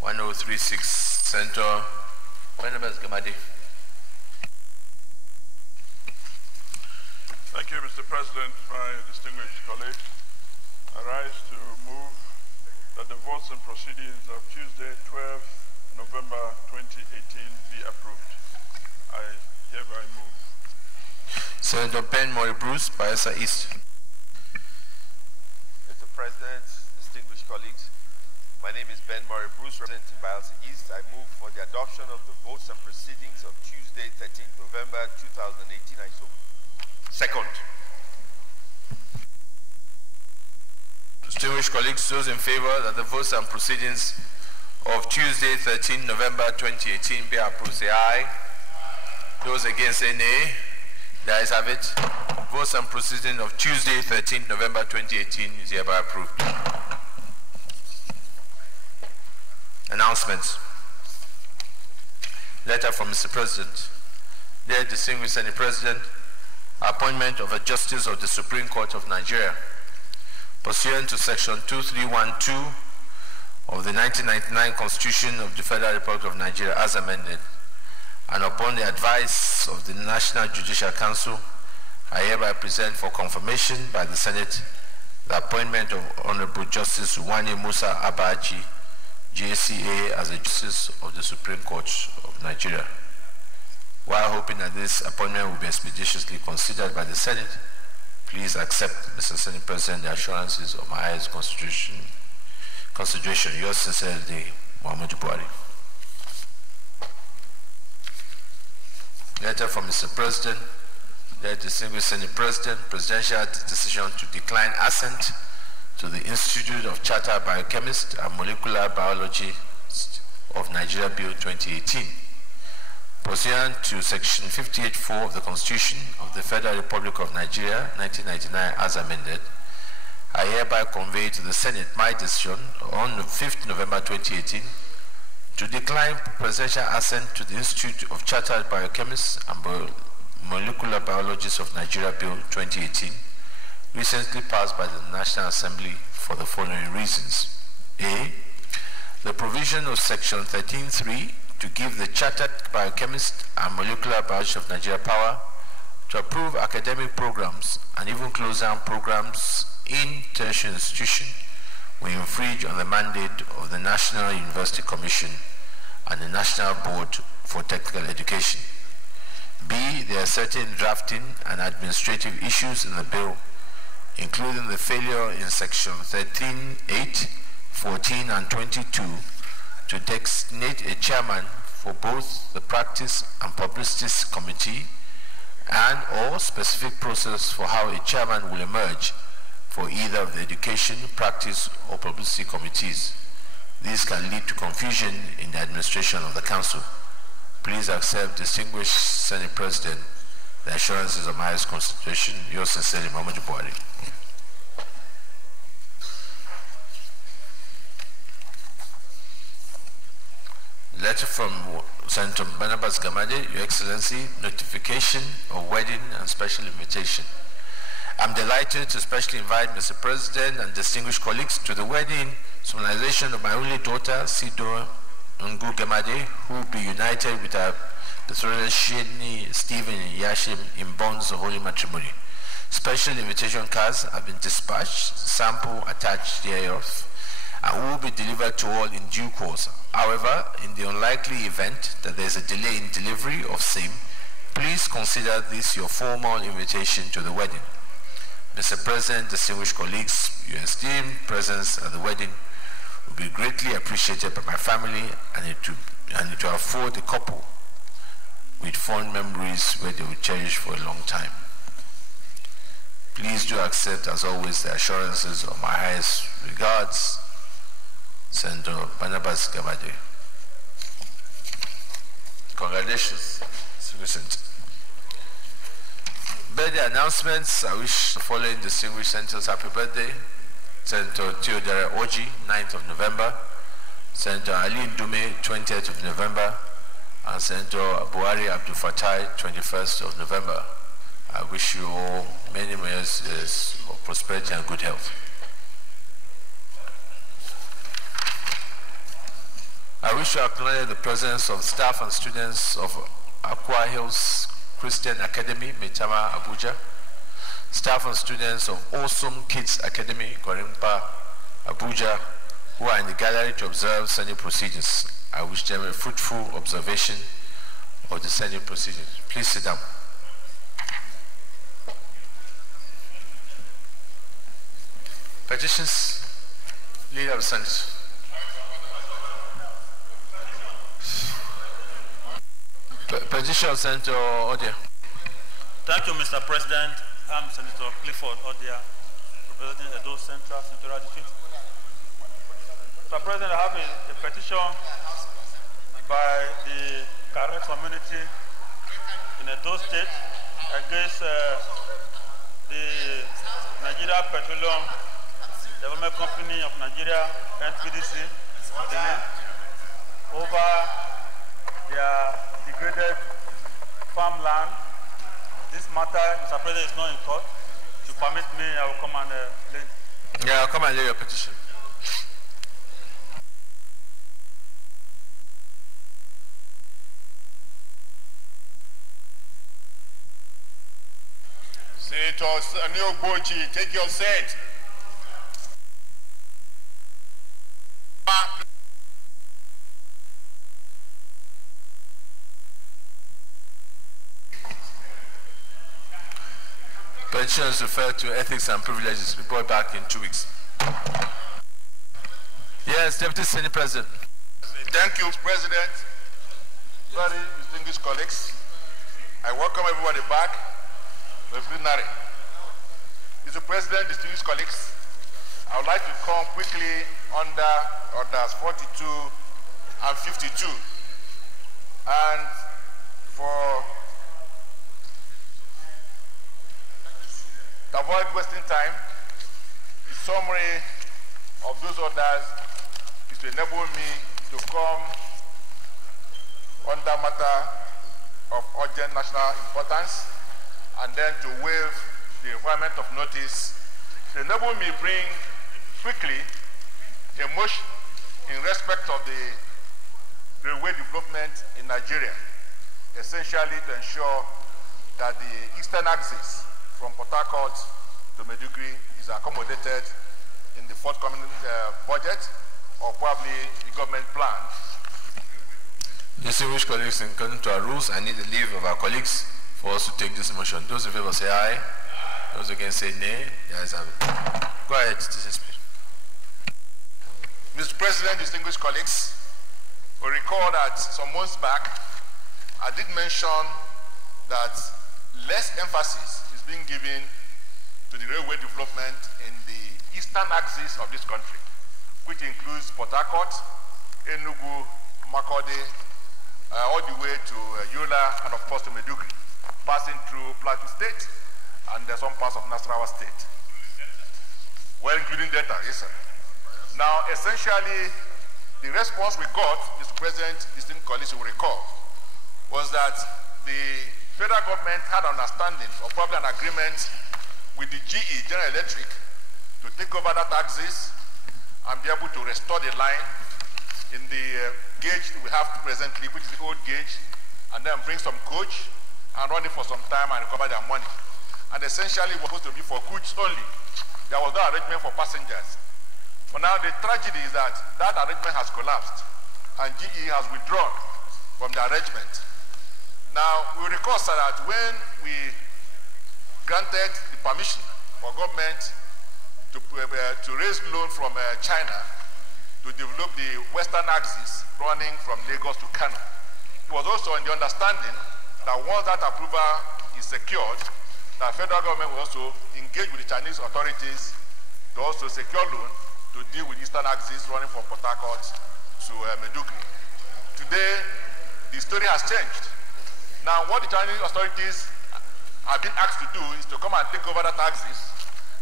1036, Senator Barnabas Gamade. Thank you, Mr. President. My distinguished colleagues, I rise to move that the votes and proceedings of Tuesday, 12th November 2018 be approved. I hereby move. Senator Ben Mori-Bruce, Bayelsa East. Mr. President, distinguished colleagues, my name is Ben Mori-Bruce, representing Bayelsa East. I move for the adoption of the votes and proceedings of Tuesday, 13th November 2018. I so move. Second. Distinguished colleagues, those in favor that the votes and proceedings of Tuesday, 13 November 2018 be approved, say aye. Those against, say nay. The ayes have it. Votes and proceedings of Tuesday, 13 November 2018 is hereby approved. Announcements. Letter from Mr. President. Dear distinguished Senate President, appointment of a Justice of the Supreme Court of Nigeria. Pursuant to Section 2312 of the 1999 Constitution of the Federal Republic of Nigeria as amended, and upon the advice of the National Judicial Council, I hereby present for confirmation by the Senate the appointment of Honorable Justice Wani Musa Abaji, JCA, as a Justice of the Supreme Court of Nigeria. While hoping that this appointment will be expeditiously considered by the Senate, please accept, Mr. Senate President, the assurances of my highest consideration. Yours sincerely, Muhammadu Buhari. Letter from Mr. President. Dear distinguished Senate President, presidential decision to decline assent to the Institute of Chartered Biochemists and Molecular Biology of Nigeria Bill 2018. Pursuant to Section 58.4 of the Constitution of the Federal Republic of Nigeria, 1999, as amended, I hereby convey to the Senate my decision on the 5th November 2018 to decline presidential assent to the Institute of Chartered Biochemists and Molecular Biologists of Nigeria Bill 2018, recently passed by the National Assembly for the following reasons. A, the provision of Section 13.3 to give the Chartered Biochemist and Molecular Biologists of Nigeria power to approve academic programs and even close down programs in tertiary institutions will infringe on the mandate of the National University Commission and the National Board for Technical Education. B, there are certain drafting and administrative issues in the bill, including the failure in Section 13.8, 14, and 22 to designate a chairman for both the Practice and Publicity Committee and or specific process for how a chairman will emerge for either of the Education, Practice, or Publicity Committees. These can lead to confusion in the administration of the Council. Please accept, distinguished Senate President, the assurances of my highest consideration. Yours sincerely, Muhammadu Buhari. Letter from Senator Barnabas Gamade, Your Excellency, notification of wedding and special invitation. I'm delighted to specially invite Mr. President and distinguished colleagues to the wedding solemnization of my only daughter, Sido Ngu Gamade, who will be united with her betrothed Sheni Stephen Yashim in bonds of holy matrimony. Special invitation cards have been dispatched, sample attached thereof, and will be delivered to all in due course. However, in the unlikely event that there is a delay in delivery of same, please consider this your formal invitation to the wedding. Mr. President, distinguished colleagues, your esteemed presence at the wedding will be greatly appreciated by my family, and it will afford the couple with fond memories where they will cherish for a long time. Please do accept, as always, the assurances of my highest regards, Senator Barnabas Gamade. Congratulations, Senator. Birthday announcements. I wish the following distinguished senators happy birthday. Senator Theodore Oji, 9th of November. Senator Ali Ndume, 20th of November. And Senator Buhari Abdul Fatai, 21st of November. I wish you all many more years of prosperity and good health. I wish to acknowledge the presence of staff and students of Aqua Hills Christian Academy, Metama, Abuja, staff and students of Awesome Kids Academy, Gorimpa, Abuja, who are in the gallery to observe Senate proceedings. I wish them a fruitful observation of the Senate proceedings. Please sit down. Petitions, Leader of the Senate. Petition of Senator Odia. Thank you, Mr. President. I'm Senator Clifford Odia, representing Edo Central Senatorial District. Mr. President, I have a petition by the Kare community in Edo State against the Nigeria Petroleum Development Company of Nigeria, NPDC, over their degraded farmland. This matter, Mr. President, is not in court. To permit me, I will come and lay. Yeah, I'll come and lay your petition. Senator Sanio Bochi, take your seat. Petitions referred to ethics and privileges. Report back in 2 weeks. Yes, Deputy Senate President. Thank you, President. Very distinguished colleagues. I welcome everybody back to the plenary. Mr. President, distinguished colleagues, I would like to come quickly under orders 42 and 52. And for to avoid wasting time, the summary of those orders is to enable me to come under matter of urgent national importance and then to waive the requirement of notice to enable me bring quickly a motion in respect of the railway development in Nigeria, essentially to ensure that the eastern axis from Port Harcourt to Maiduguri is accommodated in the forthcoming budget or probably the government plan. Distinguished colleagues, according to our rules, I need the leave of our colleagues for us to take this motion. Those in favor say aye. Those against say nay. The ayes have it. Go ahead, Speaker. Mr. President, distinguished colleagues, we recall that some months back, I did mention that less emphasis is being given to the railway development in the eastern axis of this country, which includes Port Harcourt, Enugu, Makurdi, all the way to Yola, and of course to Maiduguri, passing through Plateau State and some parts of Nasarawa State. Well, including Delta, yes, sir. Now, essentially, the response we got, Mr. President, distinguished colleagues will recall, was that the federal government had an understanding or probably an agreement with the GE, General Electric, to take over that axis and be able to restore the line in the gauge we have presently, which is the old gauge, and then bring some coach and run it for some time and recover their money. And essentially it was supposed to be for goods only. There was no arrangement for passengers. But now the tragedy is that that arrangement has collapsed and GE has withdrawn from the arrangement. Now, we recall, sir, that when we granted the permission for government to raise loan from China to develop the western axis running from Lagos to Kano, it was also in the understanding that once that approval is secured, the federal government will also engage with the Chinese authorities to also secure loan to deal with eastern axis running from Port Harcourt to Maiduguri. Today, the story has changed. Now, what the Chinese authorities have been asked to do is to come and take over that axis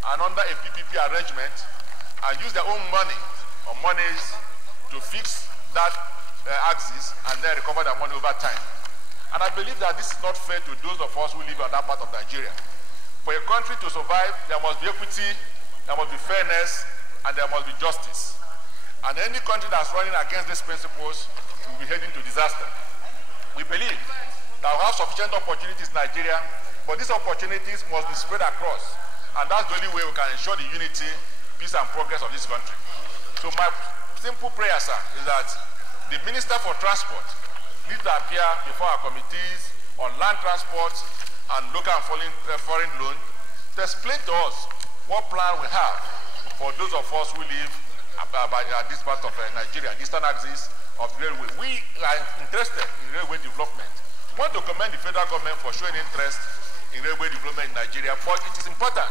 and under a PPP arrangement and use their own money or monies to fix that axis and then recover their money over time. And I believe that this is not fair to those of us who live on that part of Nigeria. For a country to survive, there must be equity, there must be fairness, and there must be justice. And any country that's running against these principles will be heading to disaster. We believe that we have sufficient opportunities in Nigeria, but these opportunities must be spread across. And that's the only way we can ensure the unity, peace, and progress of this country. So my simple prayer, sir, is that the Minister for Transport needs to appear before our committees on land transport and local and foreign loan to explain to us what plan we have for those of us who live by this part of Nigeria, the eastern axis of the railway. We are interested in railway development. We want to commend the federal government for showing interest in railway development in Nigeria, but it is important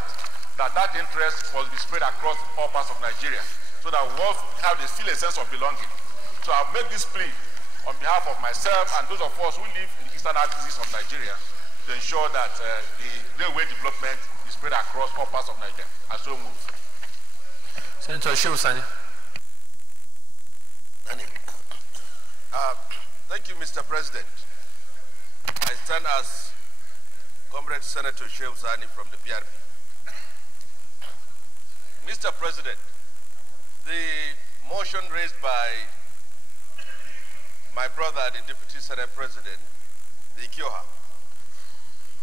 that that interest must be spread across all parts of Nigeria so that we all have feel a sense of belonging. So I'll make this plea on behalf of myself and those of us who live in the eastern axis of Nigeria to ensure that the railway development is spread across all parts of Nigeria. I so move. Senator Shehu Sani. Thank you, Mr. President. I stand as Comrade Senator Shehu Sani from the PRP. Mr. President, the motion raised by my brother, the Deputy Senate President, the Ikioha,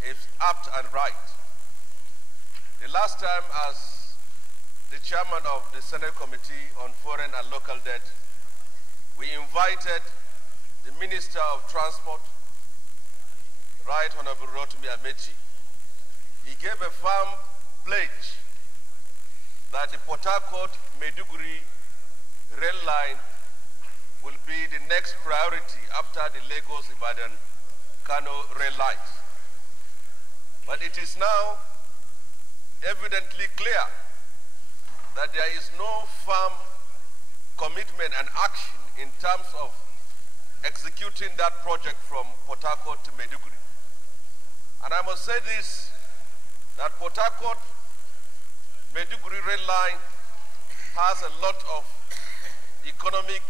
is apt and right. The last time as the chairman of the Senate Committee on Foreign and Local Debt, we invited the Minister of Transport, Right Honorable Rotimi Amechi. He gave a firm pledge that the Port Harcourt-Maiduguri rail line will be the next priority after the Lagos-Ibadan-Kano rail lines. But it is now evidently clear that there is no firm commitment and action in terms of executing that project from Port Harcourt to Maiduguri. And I must say this, that Port Harcourt-Maiduguri rail line has a lot of economic,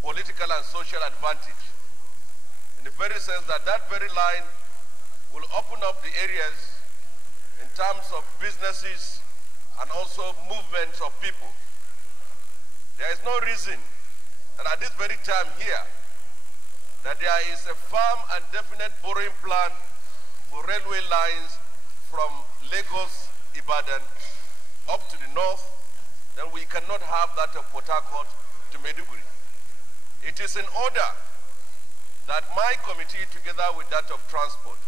political, and social advantage, in the very sense that that very line will open up the areas in terms of businesses and also movements of people. There is no reason that at this very time here that there is a firm and definite borrowing plan for railway lines from Lagos, Ibadan, up to the north, then we cannot have that of Port Harcourt to Maiduguri. It is in order that my committee, together with that of transport,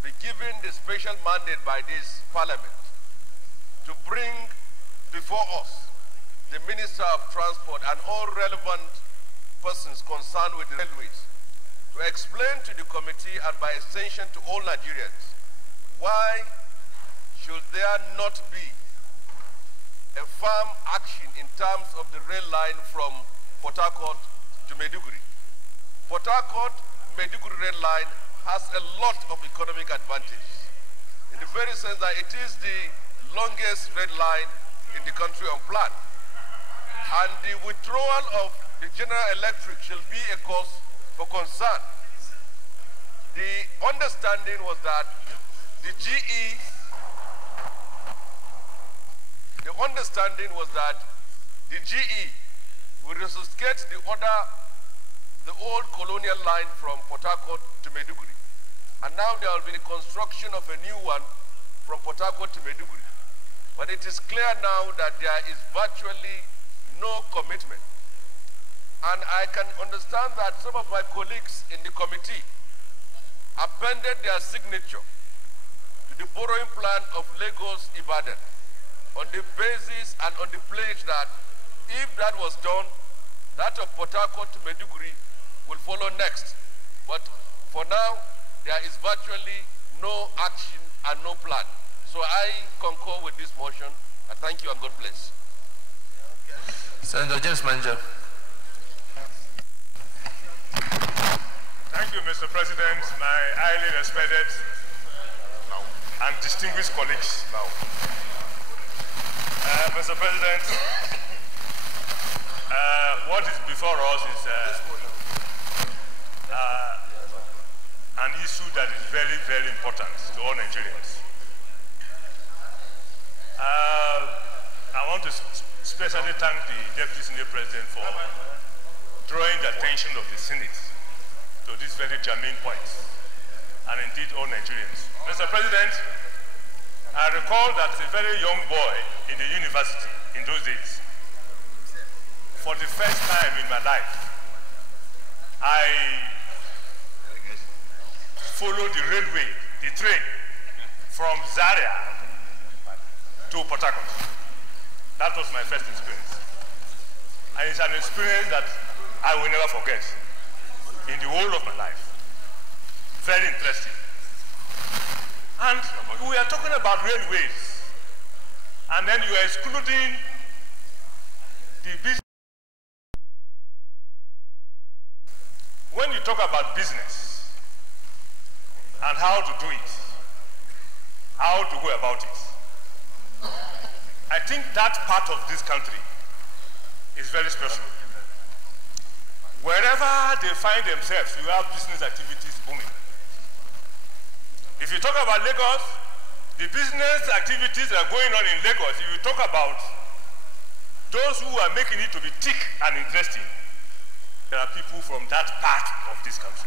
be given the special mandate by this parliament to bring before us the Minister of Transport and all relevant persons concerned with the railways to explain to the committee and by extension to all Nigerians why should there not be a firm action in terms of the rail line from Port Harcourt to Maiduguri. Port Harcourt-Maiduguri rail line has a lot of economic advantages in the very sense that it is the longest rail line in the country on plan. And the withdrawal of the General Electric shall be a cause for concern. The understanding was that the GE will resuscitate the old colonial line from Port Harcourt to Maiduguri. And now there will be the construction of a new one from Port Harcourt to Maiduguri. But it is clear now that there is virtually no commitment. And I can understand that some of my colleagues in the committee appended their signature to the borrowing plan of Lagos-Ibadan on the basis and on the pledge that if that was done, that of Port Harcourt to Maiduguri will follow next. But for now, there is virtually no action and no plan. So I concur with this motion. I thank you and God bless. Senator James Manja. Thank you, Mr. President, my highly respected and distinguished colleagues. Mr. President, what is before us is an issue that is very, very important to all Nigerians. I want to especially thank the Deputy Senate President for drawing the attention of the Senate to this very germane point, and indeed all Nigerians. Mr. President, I recall that a very young boy in the university in those days, for the first time in my life, I followed the railway, the train, from Zaria to Port Harcourt. That was my first experience. And it's an experience that I will never forget in the whole of my life. Very interesting. And we are talking about railways, and then you are excluding the business. When you talk about business and how to do it, how to go about it, I think that part of this country is very special. Wherever they find themselves, you have business activities booming. If you talk about Lagos, the business activities that are going on in Lagos, if you talk about those who are making it to be thick and interesting, there are people from that part of this country.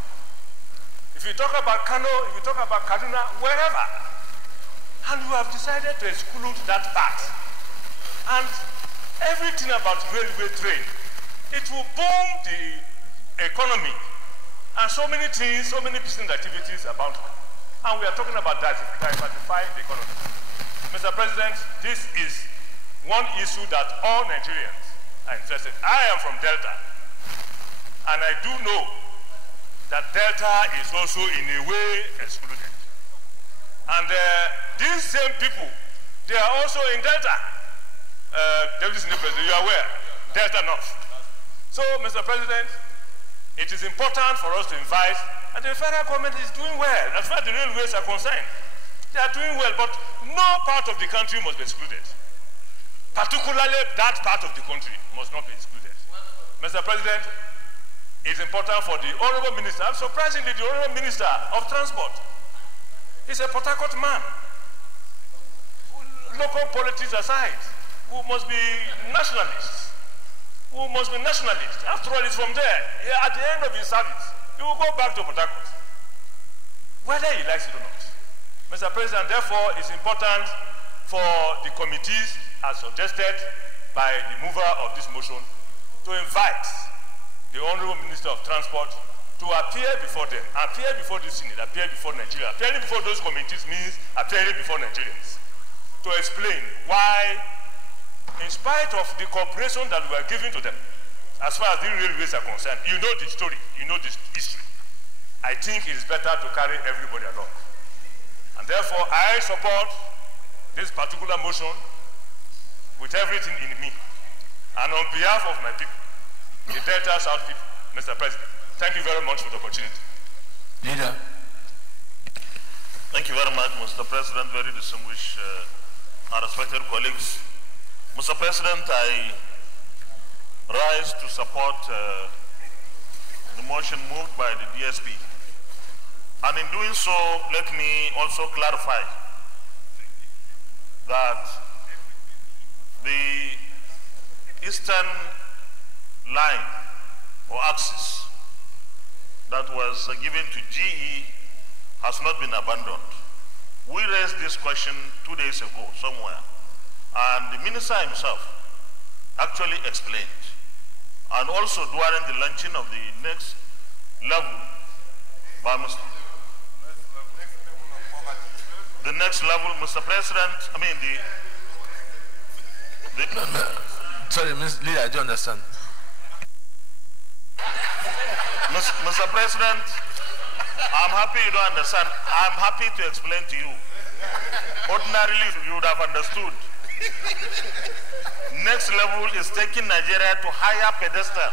If you talk about Kano, if you talk about Kaduna, wherever, and you have decided to exclude that part, and everything about railway train, it will boom the economy, and so many things, so many business activities about it. And we are talking about diversifying the economy. Mr. President, this is one issue that all Nigerians are interested in. I am from Delta, and I do know that Delta is also in a way excluded. And these same people, they are also in Delta. Deputy Senate President, you are aware, Delta North. So, Mr. President, it is important for us to invite, and the federal government is doing well. As far as the railways are concerned, they are doing well, but no part of the country must be excluded. Particularly that part of the country must not be excluded. Mr. President, it's important for the Honorable Minister, surprisingly the Honorable Minister of Transport is a Port Harcourt man. Local politics aside, who must be nationalists. After all, he's from there. At the end of his service, he will go back to Port Harcourt, whether he likes it or not. Mr. President, therefore, it's important for the committees, as suggested by the mover of this motion, to invite the Honorable Minister of Transport to appear before them, appear before the Senate, appear before Nigeria. Appearing before those committees means appearing before Nigerians, to explain why, in spite of the cooperation that we are giving to them, as far as the railways are concerned, you know the story, you know the history. I think it is better to carry everybody along. And therefore, I support this particular motion with everything in me. And on behalf of my people, the Delta South people, Mr. President, thank you very much for the opportunity. Leader. Thank you very much, Mr. President, very distinguished and respected colleagues. Mr. President, I rise to support the motion moved by the DSP. And in doing so, let me also clarify that the Eastern line or axis that was given to GE has not been abandoned. We raised this question 2 days ago somewhere, and the minister himself actually explained. And also during the launching of the next level by the next level, Mr. President, I mean Sorry, Mr. Leader, I don't understand. Mr. President, I'm happy you don't understand. I'm happy to explain to you. Ordinarily, you would have understood. Next level is taking Nigeria to higher pedestal.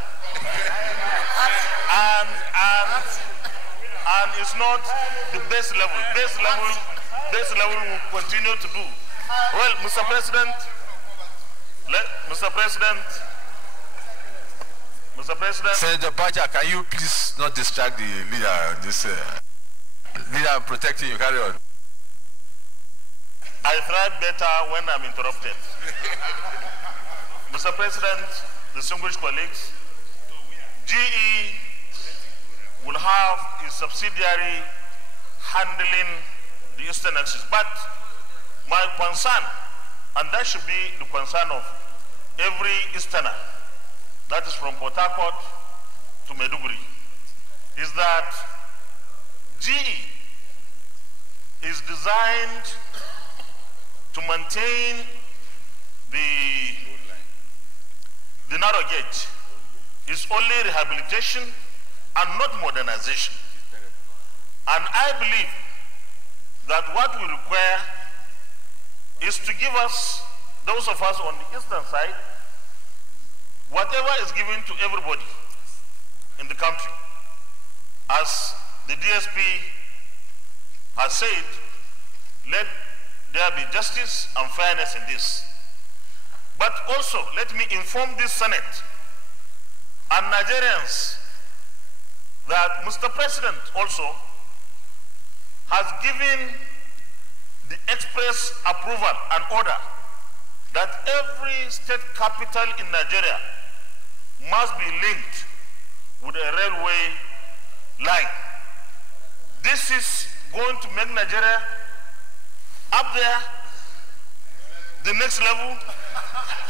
And it's not the base level. Base level will continue to do. Well, Mr. President, Senator Baja, can you please not distract the leader? This leader, I'm protecting you. Carry on. I thrive better when I'm interrupted. Mr. President, distinguished colleagues, GE will have a subsidiary handling the Eastern Axis. But my concern, and that should be the concern of every Easterner, that is from Port Harcourt to Maiduguri, is that GE is designed to maintain the narrow gauge. It's only rehabilitation and not modernization. And I believe that what we require is to give us, those of us on the eastern side, whatever is given to everybody in the country. As the DSP has said, let there be justice and fairness in this. But also, let me inform this Senate and Nigerians that Mr. President also has given the express approval and order that every state capital in Nigeria must be linked with a railway line. This is going to make Nigeria up there, the next level,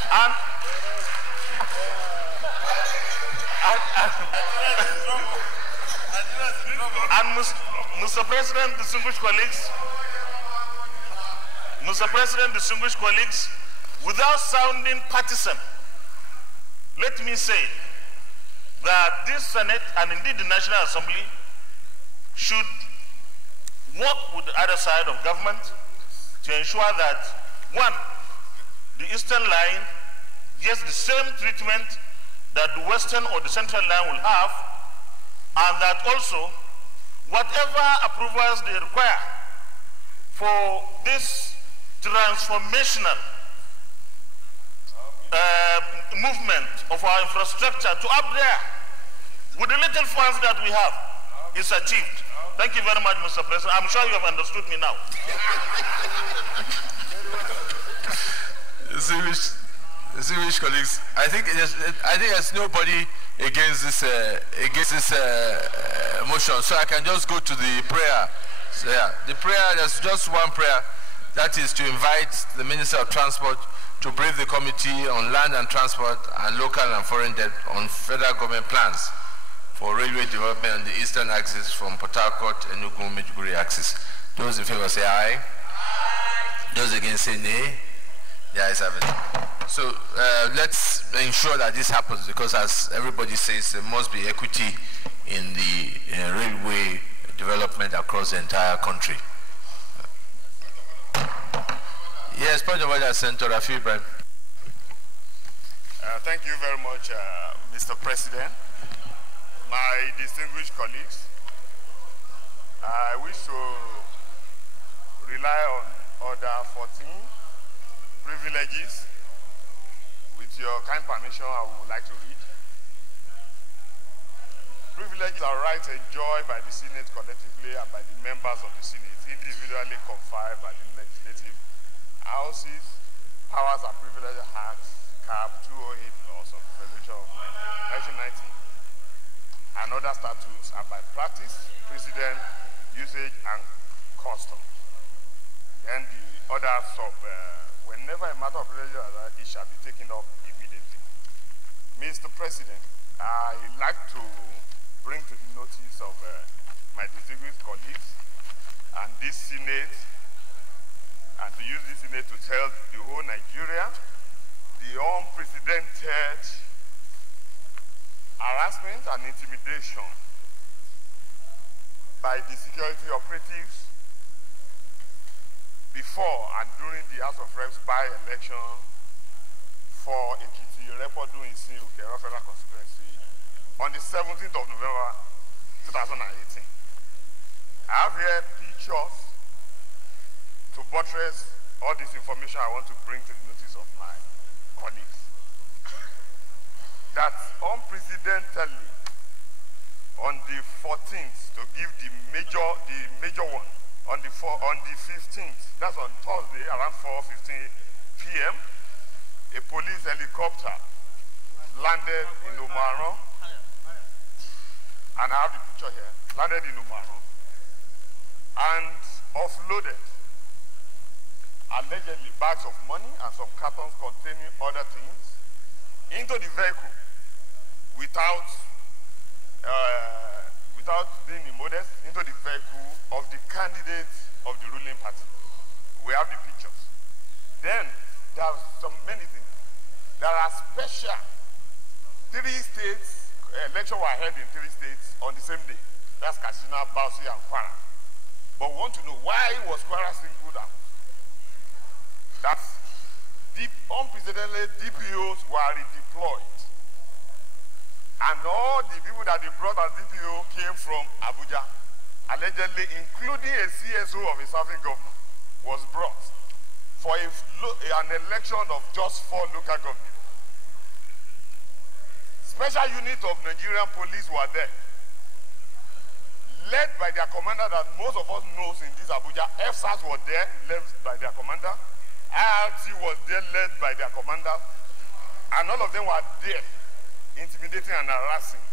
and Mr. President, distinguished colleagues, without sounding partisan, let me say that this Senate and indeed the National Assembly should work with the other side of government to ensure that, one, the Eastern line gets the same treatment that the Western or the Central line will have, and that also whatever approvals they require for this transformational movement of our infrastructure to up there with the little funds that we have is achieved. Thank you very much, Mr. President. I'm sure you have understood me now. Distinguished colleagues, I think there's nobody against this motion, so I can just go to the prayer. So yeah, the prayer, there's just one prayer, that is to invite the Minister of Transport to brief the Committee on Land and Transport and Local and Foreign Debt on federal government plans for railway development on the Eastern axis from Port Harcourt and Maiduguri axis. Those in favor say aye. Aye. Those against say nay. The ayes have it. So let's ensure that this happens, because as everybody says, there must be equity in the railway development across the entire country. Yes, point of order, Senator Rafi Ibrahim. Thank you very much, Mr. President. My distinguished colleagues, I wish to rely on Order 14, privileges. With your kind permission, I would like to read. Privileges are rights enjoyed by the Senate collectively and by the members of the Senate, individually conferred by the legislative houses, Powers and Privileges Act, CAP 208 laws of the Federation of 1990, and other statutes, and by practice, precedent, usage, and custom. Then the others of, whenever a matter of privilege arises, it shall be taken up immediately. Mr. President, I'd like to bring to the notice of my distinguished colleagues and this Senate, and to use this Senate to tell the whole Nigeria the unprecedented harassment and intimidation by the security operatives before and during the House of Reps by-election for Ekiti Repodu in Ukera Federal Constituency on the 17th of November 2018. I have here pictures to buttress all this information I want to bring to the notice of my colleagues. That unprecedentedly, on the 14th, to give the major one, on the 15th, that's on Thursday around 4:15 p.m., a police helicopter landed in Umaron, and I have the picture here, landed in Umaron, and offloaded allegedly bags of money and some cartons containing other things into the vehicle without being immodest, into the vehicle of the candidate of the ruling party. We have the pictures. Then there are many things. There are special 3 states, elections were held in 3 states on the same day. That's Katsina, Bauchi, and Kwara. But we want to know why was Kwara singled out? That the unprecedented DPOs were redeployed. And all the people that they brought as DPO came from Abuja, allegedly including a CSO of a serving government, was brought for an election of just 4 local governments. Special unit of Nigerian police were there, led by their commander that most of us knows in this Abuja. FSAS was there, led by their commander. IRT was there, led by their commander. And all of them were there, intimidating and harassing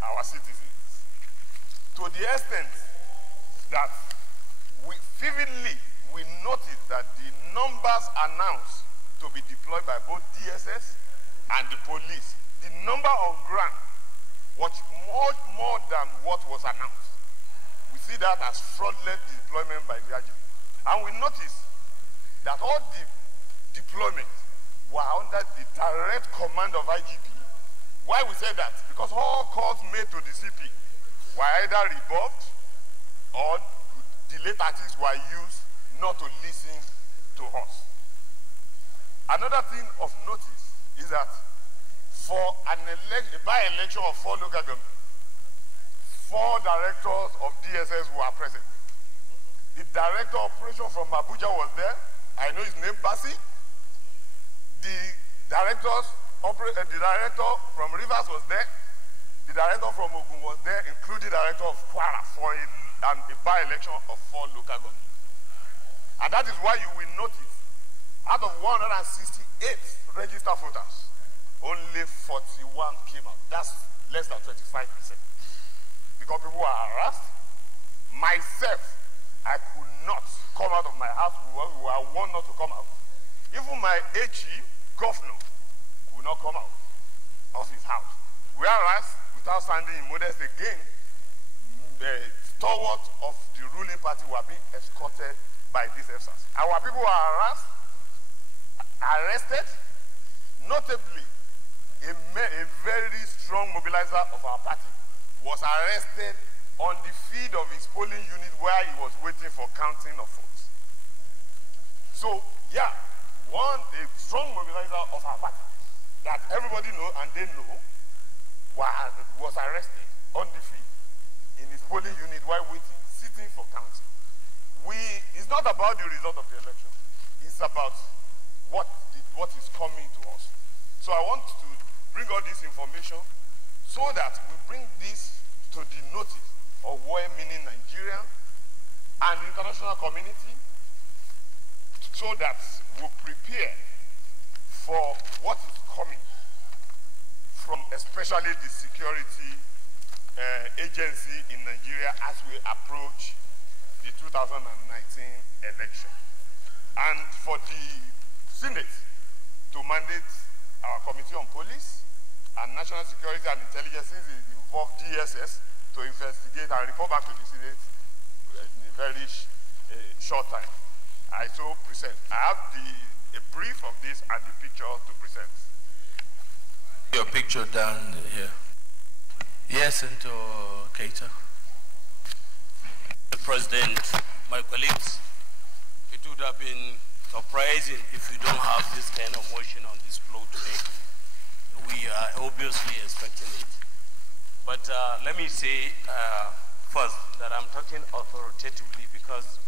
our citizens. To the extent that vividly we noticed that the numbers announced to be deployed by both DSS and the police, the number on ground was much more than what was announced. We see that as fraudulent deployment by the RGB. And we noticed that all the deployments were under the direct command of IGP. Why we say that? Because all calls made to the CP were either rebuffed or delay tactics were used not to listen to us. Another thing of notice is that for a by-election of 4 local governments, 4 directors of DSS were present. The director of operation from Abuja was there. I know his name, Basi. The director from Rivers was there. The director from Ogun was there, including the director of Kwara for a by-election of 4 local governments. And that is why you will notice, out of 168 registered voters, only 41 came out. That's less than 25%. Because people were harassed. Myself, I could not come out of my house. We were warned not to come out. Even my HE, governor, could not come out of his house. Whereas, without standing in modest again, the stalwarts of the ruling party were being escorted by these FSAs. Our people were harassed, arrested. Notably, a very strong mobilizer of our party was arrested on the field of his polling unit where he was waiting for counting of votes. So, yeah, a strong mobilizer of our party that everybody knows and they know was arrested on the field in his polling unit while waiting, sitting for counting. It's not about the result of the election. It's about what is coming to us. So I want to bring all this information so that we bring this to the notice of well-meaning Nigeria and the international community so that we prepare for what is coming from especially the security agency in Nigeria as we approach the 2019 election. And for the Senate to mandate our Committee on Police and National Security and Intelligence, since it involved DSS, to investigate and report back to the Senate in a very short time. I so present. I have a brief of this and the picture to present. Your picture down here. Yes, Senator Keita. Mr. President, my colleagues, it would have been surprising if we don't have this kind of motion on this floor today. We are obviously expecting it. But let me say first that I'm talking authoritatively because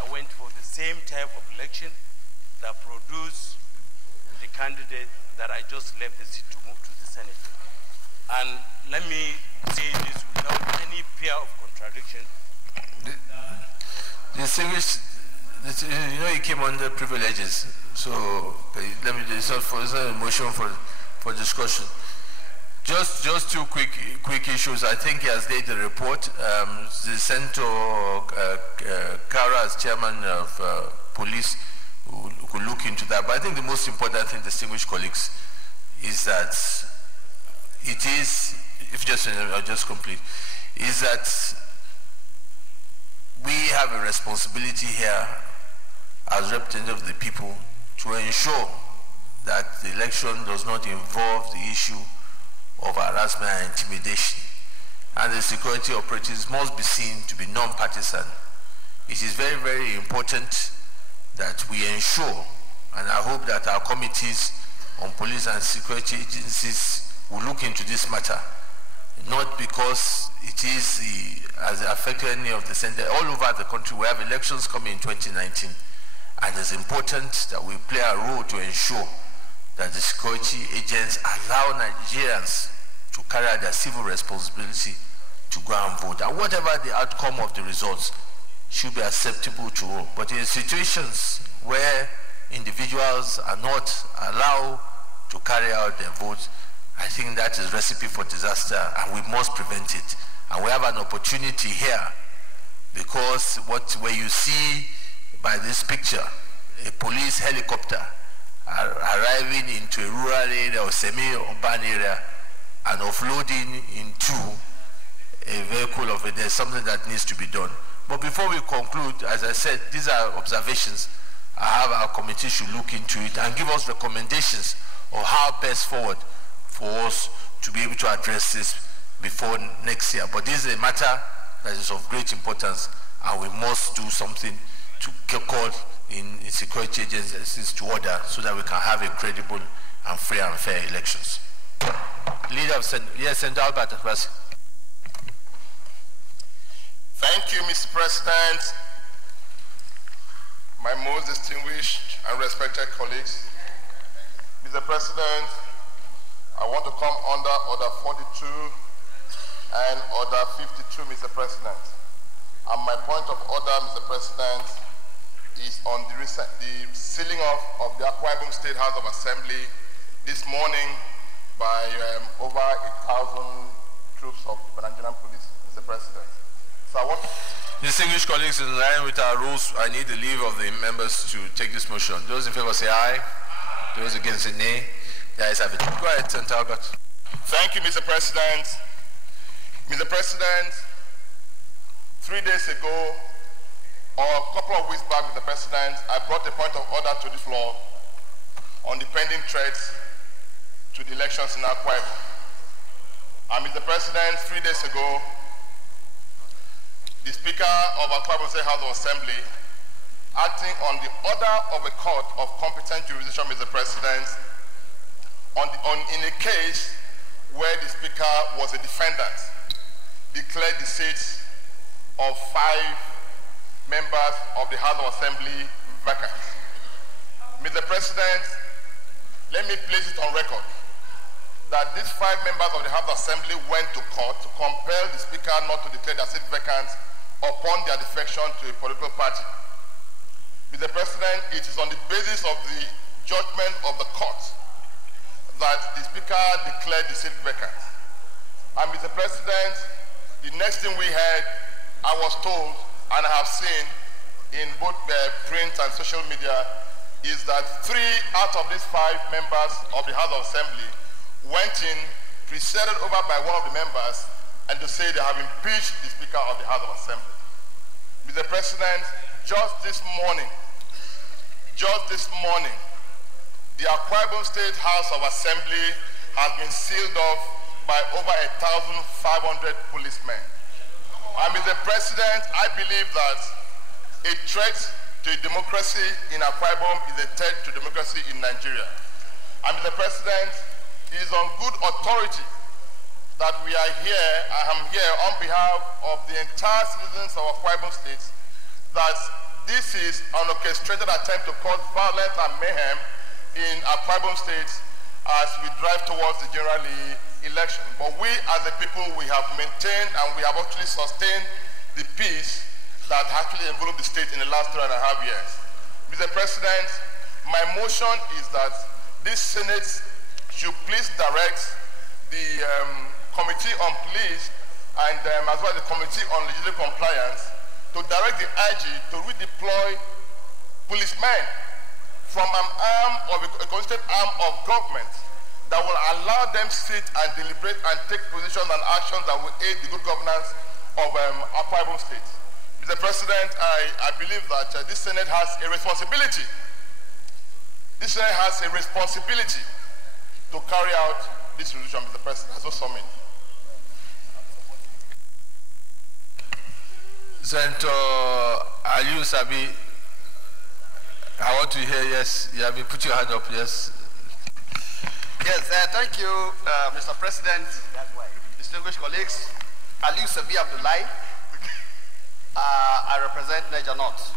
I went for the same type of election that produced the candidate that I just left the seat to move to the Senate. And let me say this without any fear of contradiction. Distinguished he came under privileges. So let me. It's not a motion for discussion. Just two quick issues. I think he has laid the report. The Senator Kara, as chairman of police, could look into that. But I think the most important thing, distinguished colleagues, is that it is, I'll just complete, is that we have a responsibility here as representatives of the people to ensure that the election does not involve the issue of harassment and intimidation. And the security operatives must be seen to be non-partisan. It is very, very important that we ensure, and I hope that our committees on police and security agencies will look into this matter, not because it is has affected any of the center. All over the country we have elections coming in 2019, and it's important that we play a role to ensure that the security agents allow Nigerians to carry out their civil responsibility to go and vote. And whatever the outcome of the results should be acceptable to all. But in situations where individuals are not allowed to carry out their votes, I think that is recipe for disaster, and we must prevent it. And we have an opportunity here, because where you see by this picture, a police helicopter arriving into a rural area or semi-urban area and offloading into a vehicle of it, there's something that needs to be done. But before we conclude, as I said, these are observations. I have our committee should look into it and give us recommendations of how best forward for us to be able to address this before next year. But this is a matter that is of great importance, and we must do something to call in security agencies to order so that we can have a credible and free and fair elections. Leader of Senator, yes, Senator Albert. Thank you, Mr. President. My most distinguished and respected colleagues. Mr. President, I want to come under Order 42 and Order 52, Mr. President. And my point of order, Mr. President, is on the sealing off of the Akwa Ibom State House of Assembly this morning by over 1,000 troops of the Nigerian police, Mr. President. So I want... Distinguished colleagues, in line with our rules, I need the leave of the members to take this motion. Those in favor say aye. Those against say nay. The ayes have it. Go ahead, Senator Albert. Thank you, Mr. President. Mr. President, 3 days ago, or a couple of weeks back, Mr. President, I brought a point of order to the floor on the pending threats to the elections in Akwa Ibom. And Mr. President, 3 days ago, the Speaker of Akwa Ibom State House of Assembly, acting on the order of a court of competent jurisdiction, Mr. President, in a case where the Speaker was a defendant, declared the seats of 5 members of the House of Assembly vacant. Mr. President, let me place it on record that these 5 members of the House of Assembly went to court to compel the Speaker not to declare their seat vacant upon their defection to a political party. Mr. President, it is on the basis of the judgment of the court that the Speaker declared the seat vacant. And Mr. President, the next thing we heard, I was told, and I have seen in both print and social media, is that 3 out of these 5 members of the House of Assembly went in, presided over by one of the members, and to say they have impeached the Speaker of the House of Assembly. Mr. President, just this morning, the Akwa Ibom State House of Assembly has been sealed off by over 1,500 policemen. And Mr. President, I believe that a threat to democracy in Akwa Ibom is a threat to democracy in Nigeria. And Mr. President, it is on good authority that we are here, I am here on behalf of the entire citizens of Akwa Ibom State, that this is an orchestrated attempt to cause violence and mayhem in Akwa Ibom State as we drive towards the general election. But we as a people, we have maintained and we have actually sustained the peace that actually enveloped the state in the last 3.5 years. Mr. President, my motion is that this Senate should please direct the Committee on Police and as well as the Committee on Legislative Compliance to direct the IG to redeploy policemen from an arm of a constituted arm of government that will allow them sit and deliberate and take positions and actions that will aid the good governance of Akwa Ibom State. Mr. President, I believe that this Senate has a responsibility. This Senate has a responsibility to carry out this resolution, Mr. President. I so submit. Senator Aliu Sabi, I want to hear yes. You have been put your hand up, yes. Yes, thank you, Mr. President, distinguished colleagues. Aliu Sabi Abdullahi. I represent Niger North.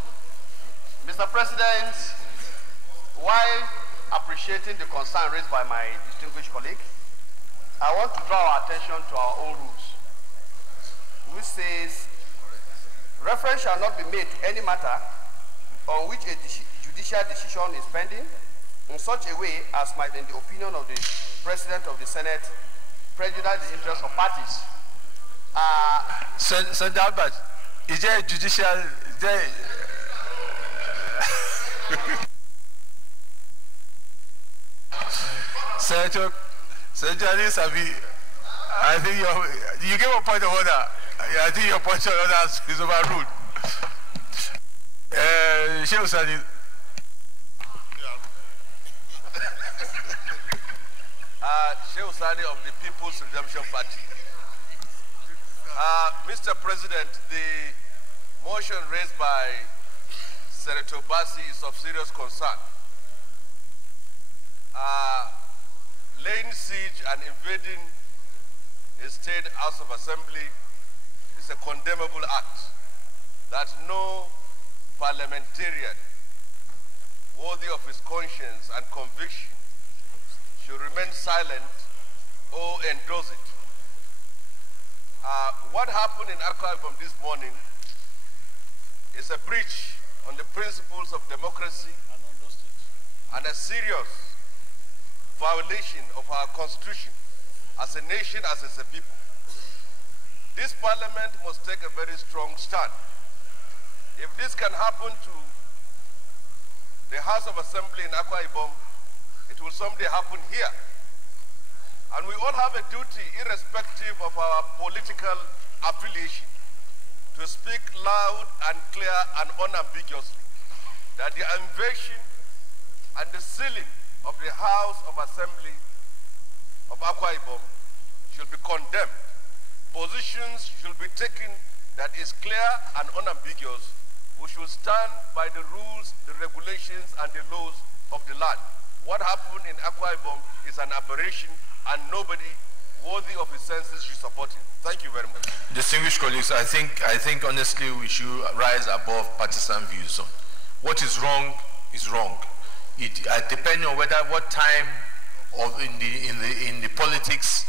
Mr. President, while appreciating the concern raised by my distinguished colleague, I want to draw our attention to our own rules, which says reference shall not be made to any matter on which a judicial decision is pending in such a way as might, in the opinion of the President of the Senate, prejudice the interests of parties. Senator Albert, is there a judicial... Senator Aliu Sabi, I think you gave a point of order. I think your point of order is overruled. Sheikh Sani. Sheikh Sani of the People's Redemption Party. Mr. President, the motion raised by Senator Bassi is of serious concern. Laying siege and invading a state House of Assembly is a condemnable act that no parliamentarian worthy of his conscience and conviction should remain silent or endorse it. What happened in Akwa Ibom this morning is a breach on the principles of democracy and a serious violation of our constitution as a nation, as a people. This parliament must take a very strong stand. If this can happen to the House of Assembly in Akwa Ibom, it will someday happen here. And we all have a duty, irrespective of our political affiliation, to speak loud and clear and unambiguously that the invasion and the sealing of the House of Assembly of Akwa Ibom should be condemned. Positions should be taken that is clear and unambiguous. We should stand by the rules, the regulations, and the laws of the land. What happened in Akwa Ibom is an aberration, and nobody worthy of his senses should support it. Thank you very much. Distinguished colleagues, I think honestly we should rise above partisan views. So what is wrong is wrong. Depending on what time of in the politics,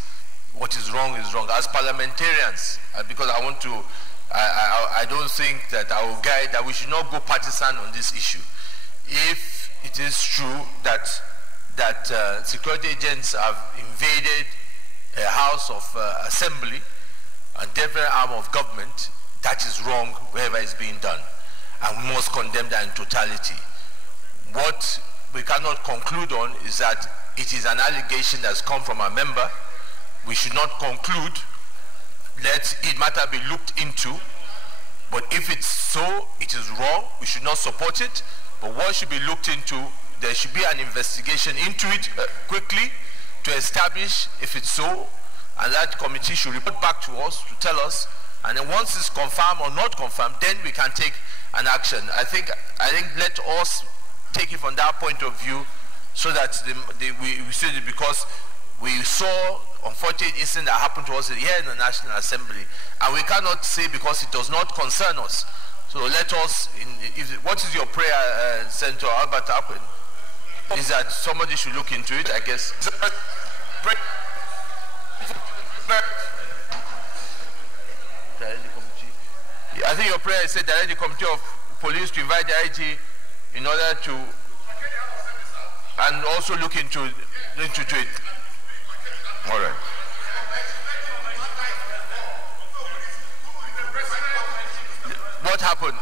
what is wrong is wrong. As parliamentarians, because I don't think that I will guide that we should not go partisan on this issue. If it is true that security agents have invaded a House of Assembly, a different arm of government, that is wrong wherever it's being done. And we must condemn that in totality. What we cannot conclude on is that it is an allegation that's come from a member. We should not conclude. Let it matter be looked into. But if it's so, it is wrong. We should not support it. But what should be looked into, there should be an investigation into it quickly to establish if it's so, and that committee should report back to us to tell us, and then once it's confirmed or not confirmed, then we can take an action. I think let us take it from that point of view, so that we see it, because we saw unfortunate incident that happened to us here in the National Assembly, and we cannot say because it does not concern us. So let us, what is your prayer, Senator Albert Akwen? Is that somebody should look into it, I guess. I think your prayer is said direct the Committee of Police to invite the IG in order to, and also look into it. All right. What happened?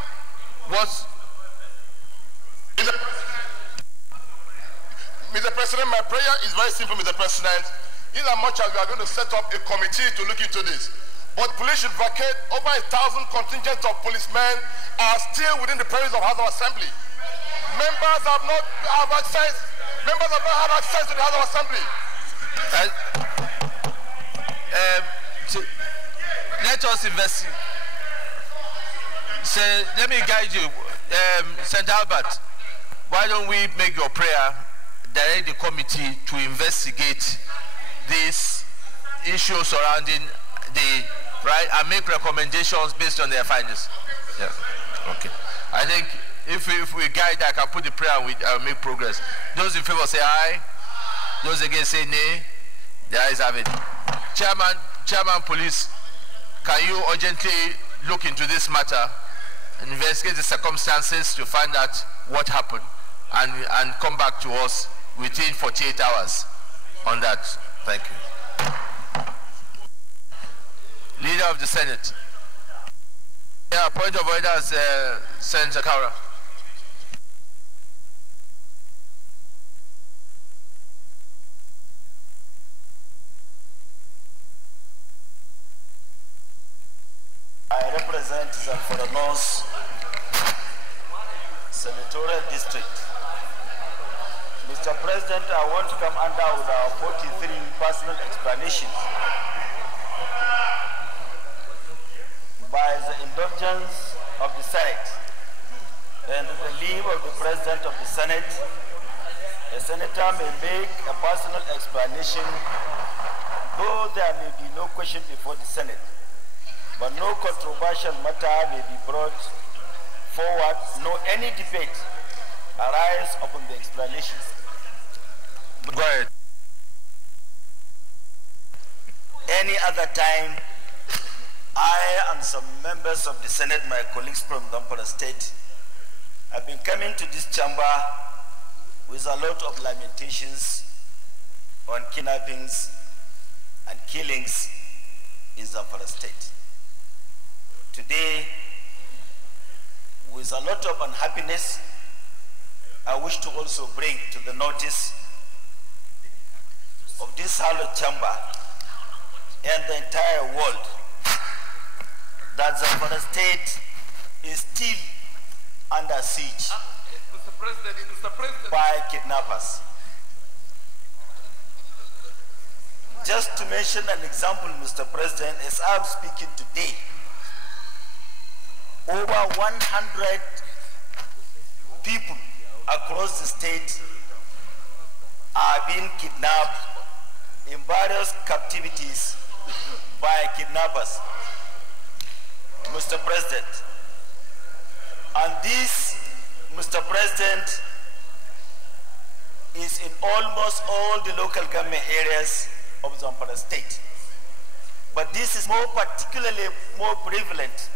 Mr. President, my prayer is very simple, Mr. President. In as much as we are going to set up a committee to look into this, but police should vacate. Over 1,000 contingents of policemen are still within the premises of House of Assembly. Members have not had access to the House of Assembly. Let us investigate. So let me guide you. St. Albert, why don't we make your prayer, direct the committee to investigate this issue surrounding the right and make recommendations based on their findings. Yeah. Okay. I think if we guide, I can put the prayer and we make progress. Those in favor say aye. Those against say nay. The ayes have it. Chairman Police, can you urgently look into this matter and investigate the circumstances to find out what happened and come back to us within 48 hours on that? Thank you. Leader of the Senate. Yeah, point of order, Senator Kaura. I represent the North Senatorial District. Mr. President, I want to come under with our 43 personal explanations. By the indulgence of the Senate and the leave of the President of the Senate, a senator may make a personal explanation, though there may be no question before the Senate, but no controversial matter may be brought forward, nor any debate arise upon the explanations. Go ahead. Any other time, I and some members of the Senate, my colleagues from Zamfara State, have been coming to this chamber with a lot of lamentations on kidnappings and killings in Zamfara State. Today, with a lot of unhappiness, I wish to also bring to the notice of this hallowed chamber and the entire world that Zamfara State is still under siege Mr. President. by kidnappers. Just to mention an example, Mr. President, as I'm speaking today, over 100 people across the state are being kidnapped in various captivities by kidnappers, Mr. President. And this, Mr. President, is in almost all the local government areas of Zamfara State. But this is particularly more prevalent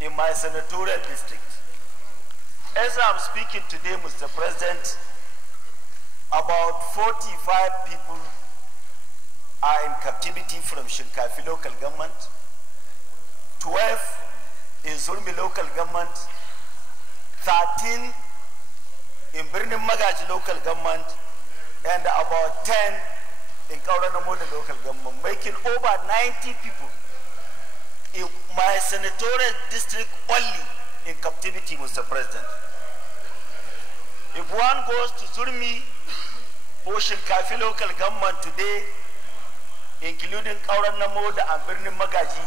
in my senatorial district. As I'm speaking today, Mr. President, about 45 people are in captivity from Shinkafi local government, 12 in Zurmi local government, 13 in Birnin Magaji local government, and about 10 in Kauranamoda local government, making over 90 people in my senatorial district only in captivity, Mr. President. If one goes to Zurmi or Shinkafi local government today, including Kauranamoda and Birnin Magaji,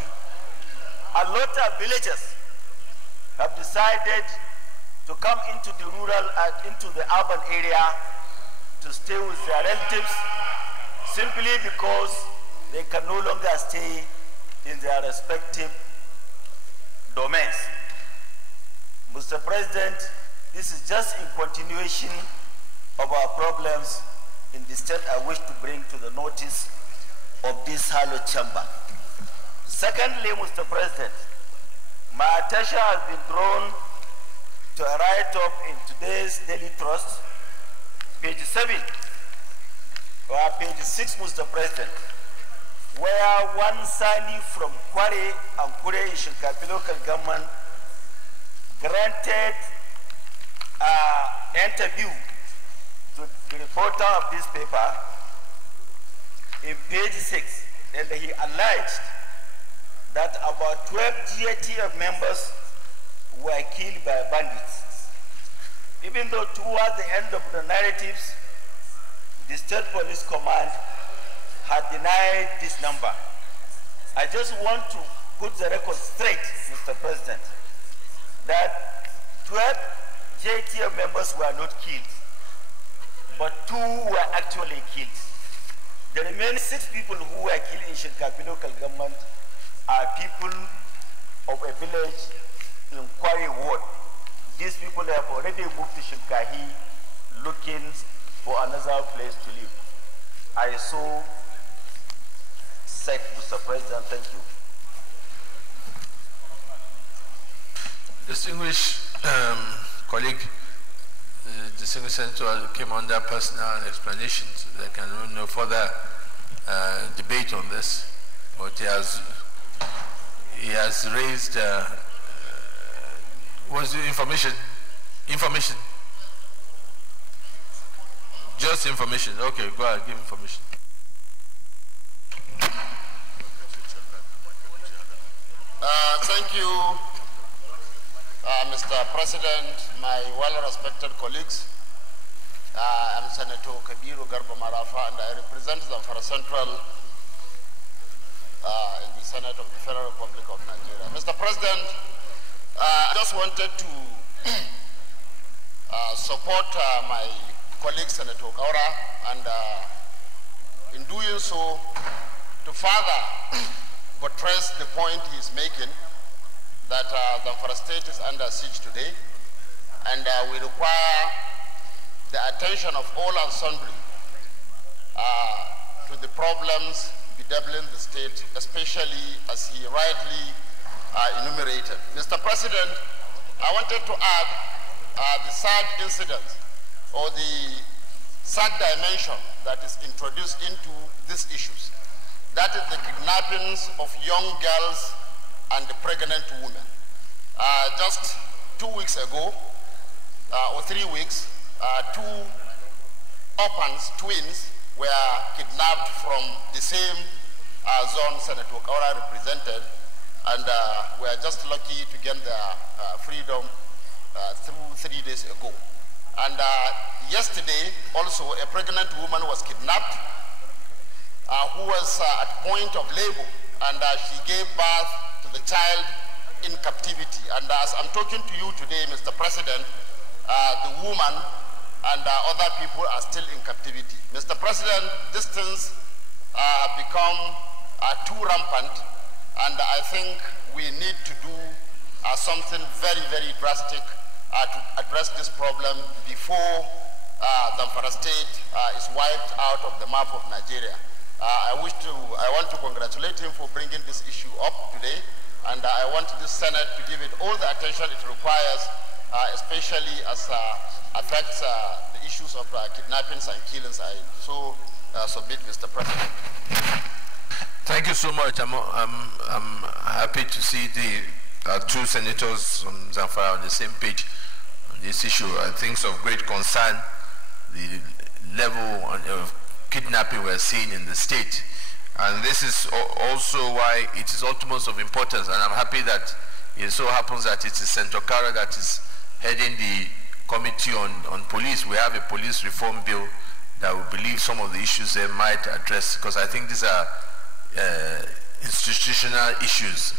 a lot of villages have decided to come into the rural and into the urban area to stay with their relatives simply because they can no longer stay in their respective domains. Mr. President, this is just in continuation of our problems in the state I wish to bring to the notice of this hallowed chamber. Secondly, Mr. President, My attention has been drawn to a write-up in today's Daily Trust, page 7, or page 6, Mr. President, where one Sani from Kware and Kure in Shinkapi local government granted an interview to the reporter of this paper in page 6, and he alleged that about 12 GATF members were killed by bandits. Even though towards the end of the narratives, the State Police Command had denied this number. I just want to put the record straight, Mr. President, that 12 JTF members were not killed, but 2 were actually killed. The remaining 6 people who were killed in Shinkapi local government are people of a village in Kwari Ward. These people have already moved to Shinkahi looking for another place to live. I so said, Mr. President, thank you. Distinguished colleague, the distinguished senator came under personal explanation, so there can be no further debate on this. But he has raised what's the information? Information. Just information. Okay, go ahead, give information. Thank you, Mr. President, my well-respected colleagues. I'm Senator Kabiru Garba Marafa, and I represent Zamfara Central in the Senate of the Federal Republic of Nigeria. Mr. President, I just wanted to support my colleague, Senator Kaura, and in doing so, to further buttress the point he is making, that Zamfara State is under siege today, and we require the attention of all and sundry to the problems bedeviling the state, especially as he rightly enumerated. Mr. President, I wanted to add the sad incident or the sad dimension that is introduced into these issues. That is the kidnappings of young girls and pregnant women. Just 2 weeks ago, or 3 weeks, 2 orphans, twins, were kidnapped from the same zone Senator Kaura represented, and we are just lucky to get their freedom through 3 days ago. And yesterday, also, a pregnant woman was kidnapped who was at point of labor, and she gave birth to the child in captivity. And as I'm talking to you today, Mr. President, the woman and other people are still in captivity. Mr. President, these things have become too rampant, and I think we need to do something very, very drastic to address this problem before Zamfara State is wiped out of the map of Nigeria. I want to congratulate him for bringing this issue up today, and I want this Senate to give it all the attention it requires, especially as affects the issues of kidnappings and killings. I so submit, Mr. President. Thank you so much. I'm happy to see the 2 senators from Zamfara on the same page on this issue. I think it's of great concern, the level of kidnapping we're seeing in the state. And this is also why it is utmost of importance, and I'm happy that it so happens that it is Senator Kaura that is heading the committee on police. We have a police reform bill that we believe some of the issues they might address, because I think these are institutional issues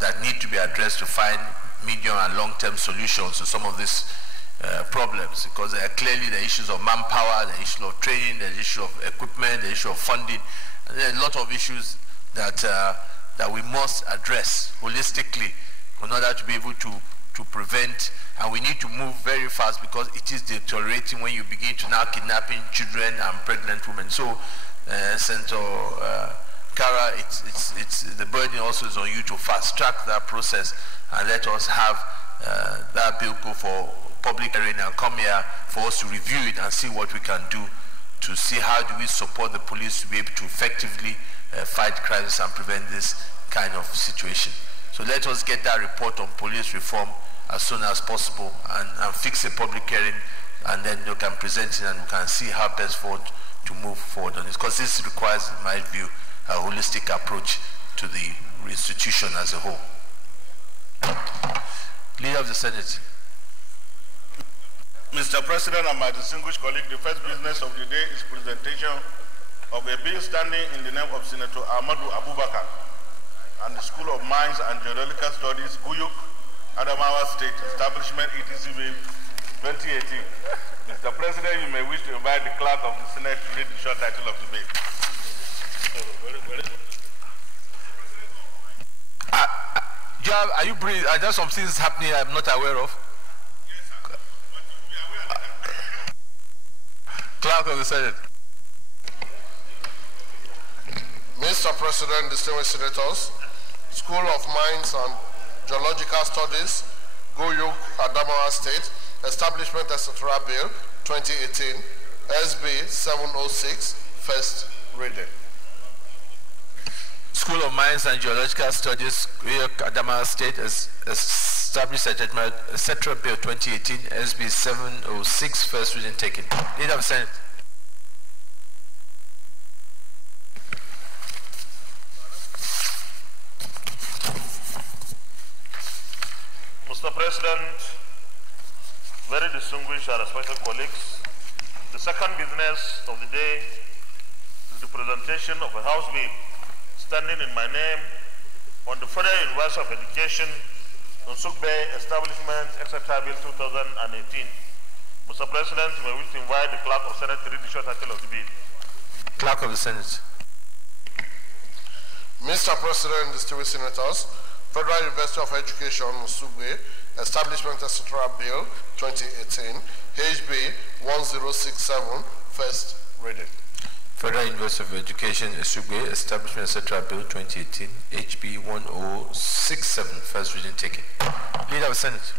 that need to be addressed to find medium and long-term solutions to some of these problems, because there are clearly the issues of manpower, the issue of training, the issue of equipment, the issue of funding. And there are a lot of issues that we must address holistically in order to be able to prevent, and we need to move very fast, because it is deteriorating when you begin to now kidnapping children and pregnant women. So Senator Kara, the burden also is on you to fast track that process and let us have that bill go for public hearing and come here for us to review it and see what we can do to see how do we support the police to be able to effectively fight crimes and prevent this kind of situation. So let us get that report on police reform as soon as possible and fix a public hearing, and then you can present it and we can see how best forward to move forward on this, because this requires, in my view, a holistic approach to the institution as a whole. Leader of the Senate. Mr. President and my distinguished colleague, the first business of the day is presentation of a bill standing in the name of Senator Ahmadu Abubakar and the School of Mines and Geological Studies, Guyuk, Adamawa State Establishment, ETC Bill 2018. Mr. President, you may wish to invite the clerk of the Senate to read the short title of the bill. Are you breathing? Are there some things happening I'm not aware of? Clerk of the Senate. Mr. President, distinguished senators, School of Mines and Geological Studies, Guyuk, Adamawa State, Establishment etc. Bill 2018, SB 706, first reading. School of Mines and Geological Studies, Guyuk, Adamawa State, Established etc. Bill 2018, SB 706, first reading taken. Leader of the Senate. Mr. President, very distinguished and respected colleagues, the second business of the day is the presentation of a House bill standing in my name on the Federal University of Education, Nsugbe Establishment, etc. Bill 2018. Mr. President, you may wish to invite the Clerk of the Senate to read the short title of the bill. Clerk of the Senate. Mr. President, distinguished senators, Federal University of Education, Nsugbe Establishment etc. Bill 2018, HB 1067, first reading. Federal University of Education, Nsugbe Establishment etc. Bill 2018, HB 1067, first reading taken. Leader of the Senate.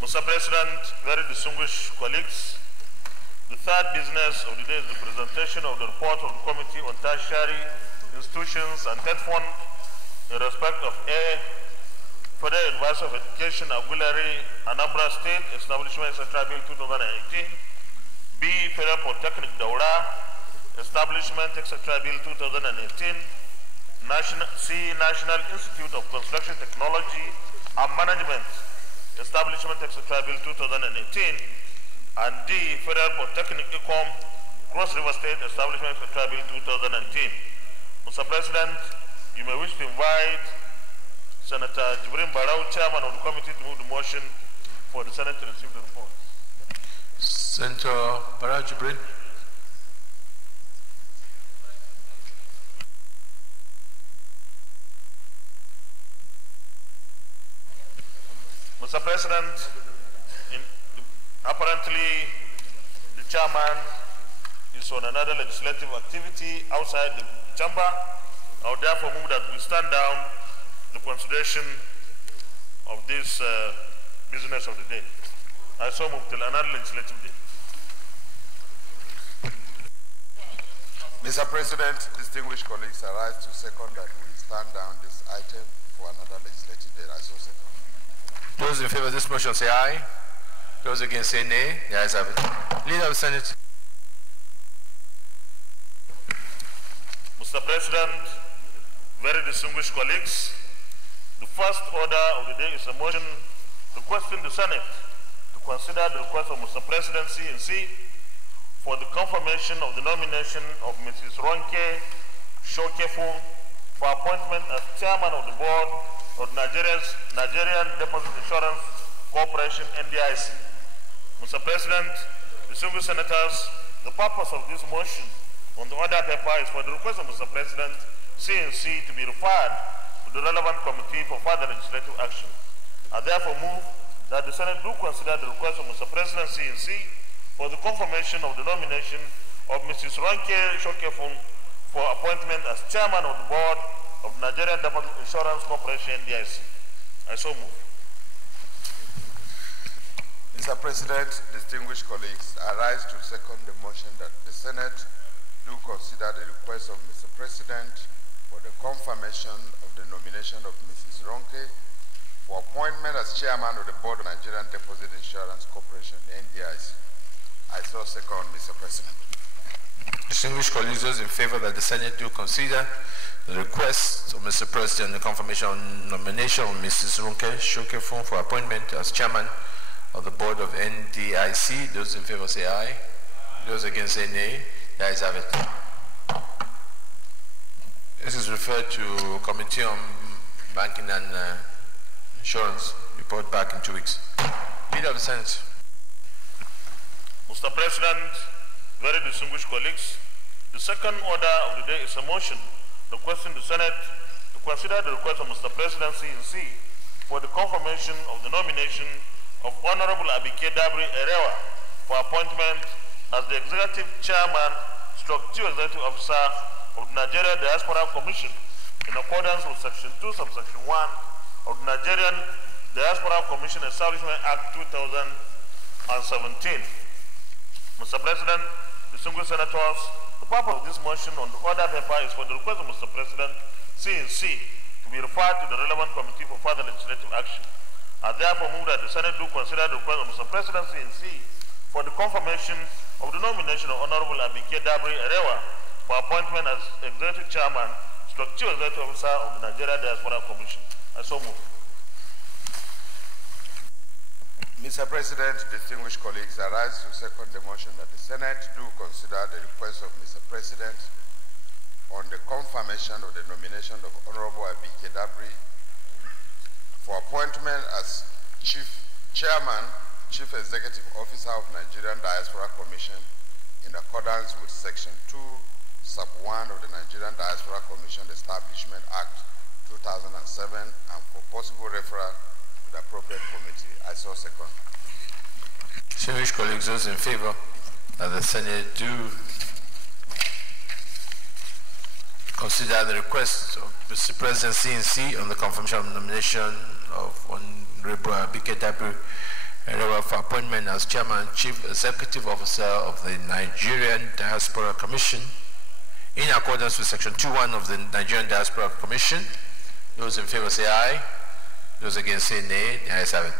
Mr. President, very distinguished colleagues, the third business of the day is the presentation of the report of the Committee on Tertiary Institutions and Debt Fund in respect of A, Federal University of Education, Auxiliary, Anambra State Establishment etc. Bill 2018, B, Federal Polytechnic Daura Establishment etc. Bill 2018, C, National Institute of Construction Technology and Management Establishment etc. Bill 2018, and D, Federal Polytechnic Ecom Cross River State Establishment etc. Bill 2019. Mr. President, you may wish to invite Senator Jibrin Barau, Chairman of the Committee, to move the motion for the Senate to receive the report. Senator Barau Jibrin. Mr. President, apparently the chairman is on another legislative activity outside the chamber. I would therefore move that we stand down the consideration of this business of the day. I so move till another legislative day. Mr. President, distinguished colleagues, I rise to second that we stand down this item for another legislative day. I so second. Those in favor of this motion say aye. Those against say nay. The ayes have it. Leader of the Senate. Mr. President, very distinguished colleagues, the first order of the day is a motion requesting the Senate to consider the request of Mr. President CNC for the confirmation of the nomination of Mrs. Ronke Shokefun for appointment as Chairman of the Board of Nigerian Deposit Insurance Corporation, NDIC. Mr. President, distinguished senators, the purpose of this motion on the order paper is for the request of Mr. President CNC to be referred to the relevant committee for further legislative action. I therefore move that the Senate do consider the request of Mr. President CNC for the confirmation of the nomination of Mrs. Ronke Shokefun for appointment as chairman of the board of Nigerian Deposit Insurance Corporation, NDIC. I so move. Mr. President, distinguished colleagues, I rise to second the motion that the Senate do consider the request of Mr. President for the confirmation of the nomination of Mrs. Ronke for appointment as chairman of the board of Nigerian Deposit Insurance Corporation, NDIC. I so second, Mr. President. Distinguished colleagues, those in favor that the Senate do consider the request of Mr. President, the confirmation of nomination of Mrs. Ronke Shokefun for appointment as chairman of the board of NDIC. Those in favor say aye. Those against say nay. The ayes have it. This is referred to Committee on Banking and Insurance. Report back in 2 weeks. Leader of the Senate. Mr. President, very distinguished colleagues, the second order of the day is a motion requesting the Senate to consider the request of Mr. President CNC for the confirmation of the nomination of Honorable Abike Dabri Erewa for appointment as the Executive Chairman / Chief Executive Officer of the Nigeria Diaspora Commission in accordance with Section 2, Subsection 1 of the Nigerian Diaspora Commission Establishment Act 2017. Mr. President, distinguished senators, the purpose of this motion on the order paper is for the request of Mr. President, CNC, to be referred to the relevant committee for further legislative action. I therefore move that the Senate do consider the request of Mr. President, CNC, for the confirmation of the nomination of Honorable Abike Dabri Erewa for appointment as Executive Chairman / Chief Executive Officer of the Nigeria Diaspora Commission. I so move. Mr. President, distinguished colleagues, I rise to second the motion that the Senate do consider the request of Mr. President on the confirmation of the nomination of Honorable Abike Dabri for appointment as Chairman, Chief Executive Officer of Nigerian Diaspora Commission in accordance with Section 2, Sub 1 of the Nigerian Diaspora Commission Establishment Act 2007 and for possible referral to the appropriate committee. I so second. Distinguished colleagues, those in favor that the Senate do consider the request of Mr. President CNC on the confirmation of nomination of Honorable Abike Dabri Erewa for appointment as Chairman, Chief Executive Officer of the Nigerian Diaspora Commission in accordance with Section 2.1 of the Nigerian Diaspora Commission. Those in favor say aye. Those against say nay. The ayes have it.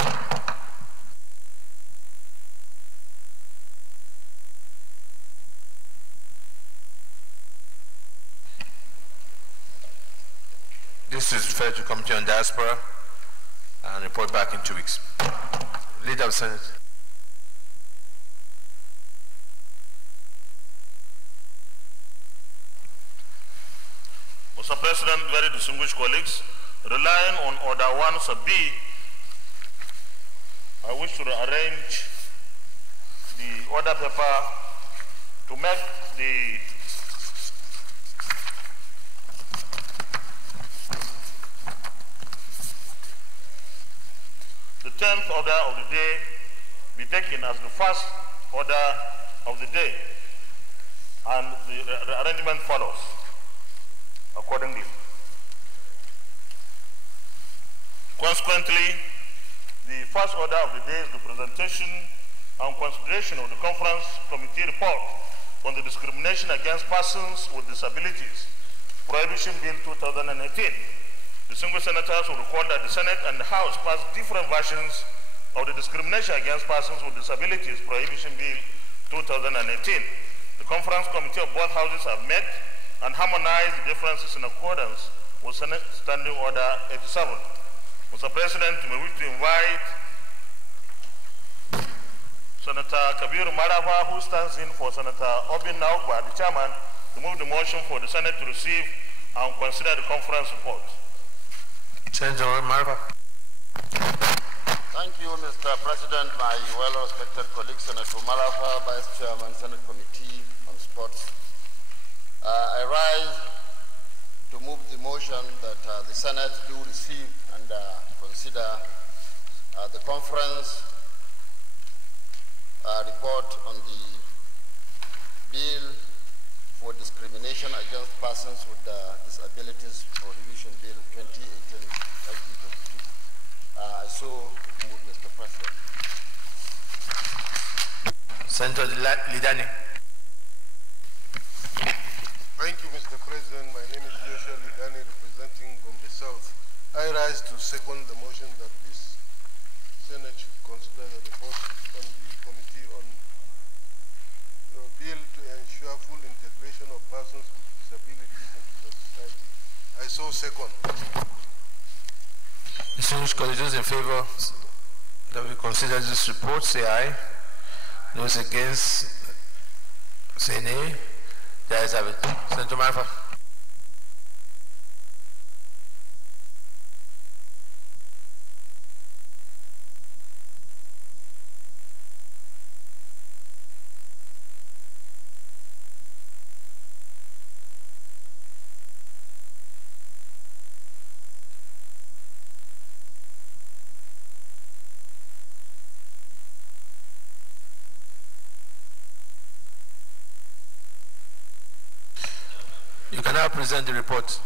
This is referred to Committee on Diaspora and report back in 2 weeks. Leader of the Senate. Mr. President, very distinguished colleagues, relying on Order 1 Sub B, I wish to rearrange the order paper to make the the 10th order of the day be taken as the first order of the day, and the arrangement follows accordingly. Consequently, the first order of the day is the presentation and consideration of the Conference Committee report on the Discrimination Against Persons with Disabilities Prohibition Bill 2018. Distinguished senators will recall that the Senate and the House passed different versions of the Discrimination Against Persons with Disabilities Prohibition Bill 2018. The Conference Committee of both houses have met and harmonized the differences in accordance with Senate Standing Order 87. Mr. President, may we to invite Senator Kabir Marava, who stands in for Senator Obin Naugba, the chairman, to move the motion for the Senate to receive and consider the conference report. Senator Marava. Thank you, Mr. President, my well-respected colleague, Senator Marava, Vice Chairman, Senate Committee on Sports. I rise to move the motion that the Senate do receive and consider the conference report on the bill for the Discrimination Against Persons with Disabilities Prohibition Bill 2018 LD22. I so move, Mr. President. Senator Lidani. Thank you, Mr. President. My name is Joshua Lidani, representing Gombe South. I rise to second the motion that this Senate should consider the report on the Committee on Bill to ensure full integration of persons with disabilities into the society. I so second. Distinguished colleagues, those in favor that we consider this report, say aye. Those against, say nay. The ayes have it. Senator Marfa. You can now present the report.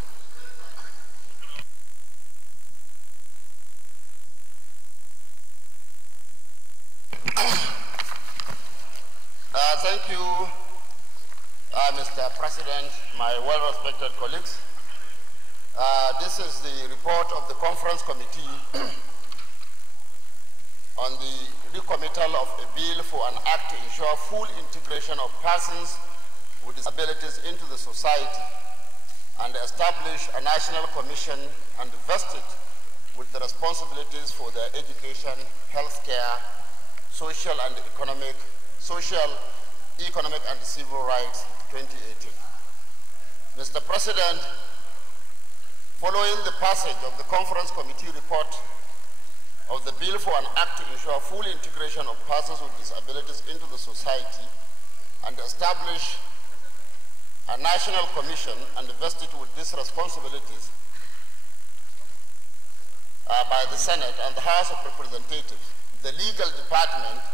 Thank you, Mr. President, my well-respected colleagues. This is the report of the Conference Committee on the recommittal of a bill for an act to ensure full integration of persons with disabilities into the society and establish a national commission and vest it with the responsibilities for their education, health care, social, economic and civil rights 2018. Mr. President, following the passage of the Conference Committee report of the bill for an act to ensure full integration of persons with disabilities into the society and establish a national commission and vest it with these responsibilities by the Senate and the House of Representatives, the legal department,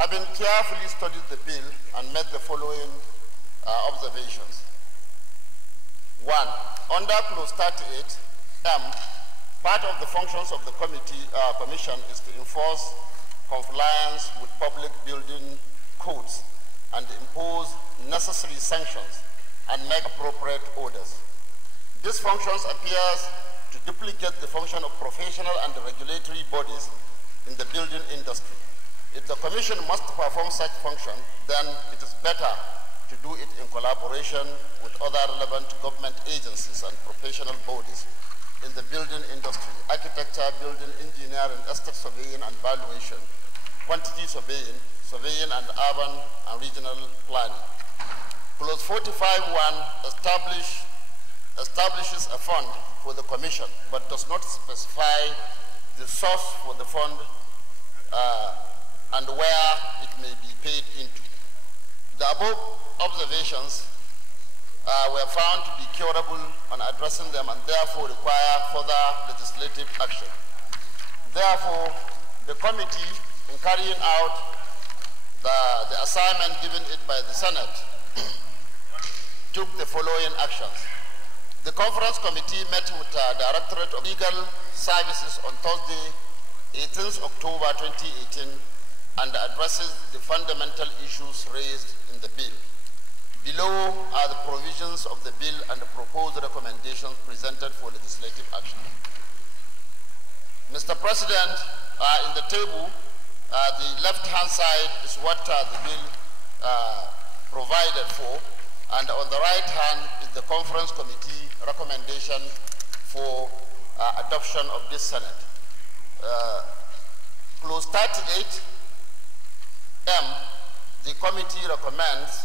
having carefully studied the bill and made the following observations. 1. Under Clause 38M, part of the functions of the commission is to enforce compliance with public building codes and impose necessary sanctions and make appropriate orders. This functions appears to duplicate the function of professional and regulatory bodies in the building industry. If the Commission must perform such function, then it is better to do it in collaboration with other relevant government agencies and professional bodies in the building industry: architecture, building, engineering, estate surveying and valuation, quantity surveying, surveying and urban and regional planning. Clause 45(1) establishes a fund for the Commission, but does not specify the source for the fund and where it may be paid into. The above observations were found to be curable on addressing them and therefore require further legislative action. Therefore, the committee, in carrying out the assignment given it by the Senate, took the following actions. The Conference Committee met with the Directorate of Legal Services on Thursday, 18th October 2018, and addresses the fundamental issues raised in the bill. Below are the provisions of the bill and the proposed recommendations presented for legislative action. Mr. President, in the table, the left-hand side is what the bill provided for, and on the right hand is the Conference Committee recommendation for adoption of this Senate. Clause 38M, the committee recommends,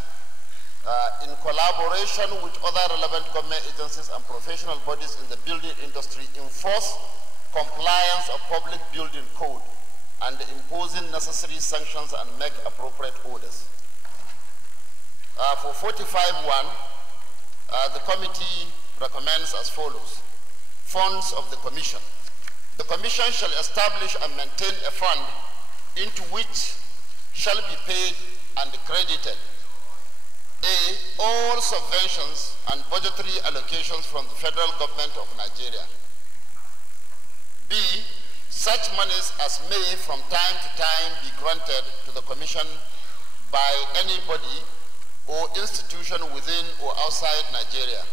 in collaboration with other relevant government agencies and professional bodies in the building industry, enforce compliance of public building code and imposing necessary sanctions and make appropriate orders. For 45(1), the committee recommends as follows. Funds of the Commission. The Commission shall establish and maintain a fund into which shall be paid and credited: A, all all subventions and budgetary allocations from the federal government of Nigeria. B, such monies as may from time to time be granted to the Commission by anybody or institution within or outside Nigeria.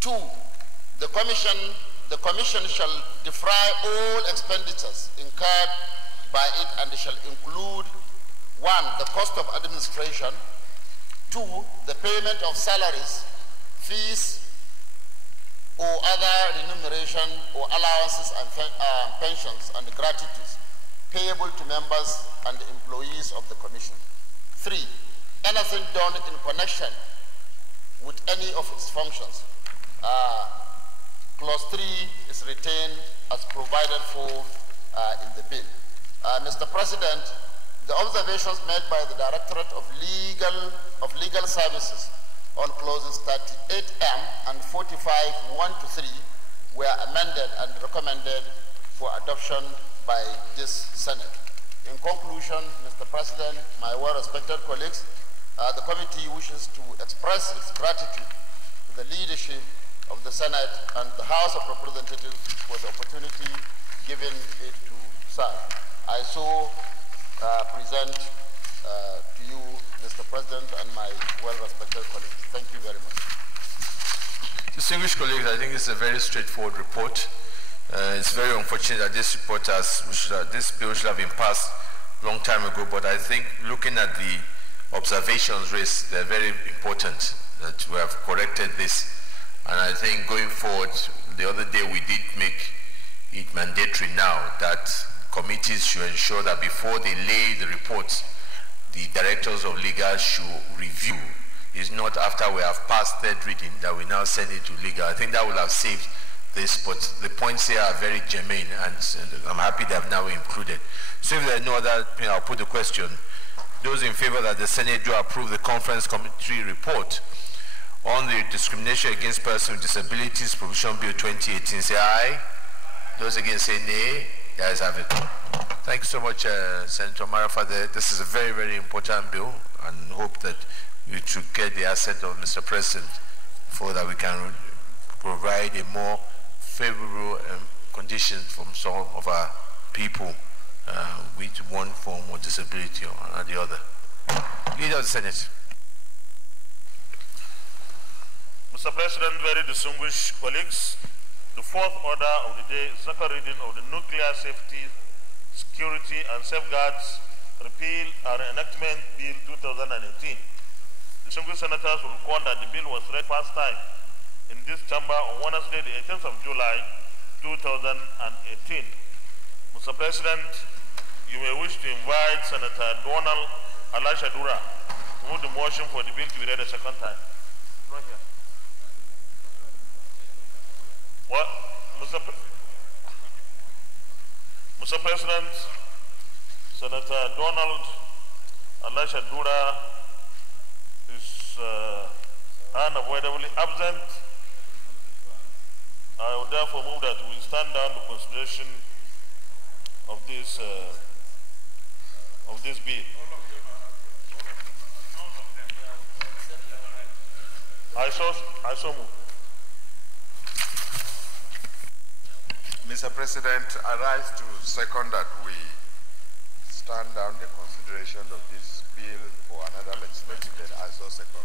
2, the Commission shall defray all expenditures incurred by it and shall include 1, the cost of administration, 2, the payment of salaries, fees, or other remuneration or allowances and pensions and gratuities payable to members and employees of the Commission. 3, anything done in connection with any of its functions. Clause 3 is retained as provided for in the bill. Mr. President, the observations made by the Directorate of Legal Services on clauses 38M and 45(1) to 3 were amended and recommended for adoption by this Senate. In conclusion, Mr. President, my well-respected colleagues, the committee wishes to express its gratitude to the leadership of the Senate and the House of Representatives for the opportunity given it to serve. I so present to you, Mr. President, and my well-respected colleagues. Thank you very much. Distinguished colleagues, I think it's a very straightforward report. It's very unfortunate that this report this bill should have been passed a long time ago, but I think looking at the observations raised, they're very important that we have corrected this. And I think going forward, the other day we did make it mandatory now that committees should ensure that before they lay the reports, the directors of legal should review. It's not after we have passed third reading that we now send it to legal. I think that will have saved this, but the points here are very germane, and I'm happy they have now included. So if there are no other, I'll put the question. Those in favor that the Senate do approve the conference committee report on the Discrimination Against Persons with Disabilities Provision Bill 2018, say aye. Those against say nay. The ayes have it. Thank you so much, Senator Marafa. This is a very, very important bill, and hope that we should get the assent of Mr. President for that we can provide a more favorable conditions from some of our people with one form of disability or the other. Leader of the Senate. Mr. President, very distinguished colleagues, the fourth order of the day is second reading of the Nuclear Safety, Security and Safeguards Repeal and Enactment Bill 2018. Distinguished senators will recall that the bill was read first time in this chamber on Wednesday, the 18th of July, 2018. Mr. President, you may wish to invite Senator Donald Alashadura to move the motion for the bill to be read a second time. Right here. What? Mr. President, Senator Donald Alashadura is unavoidably absent. I would therefore move that we stand down to consideration of this bill. I so move. Mr. President, I rise to second that we stand down the consideration of this bill for another legislative day. I so second.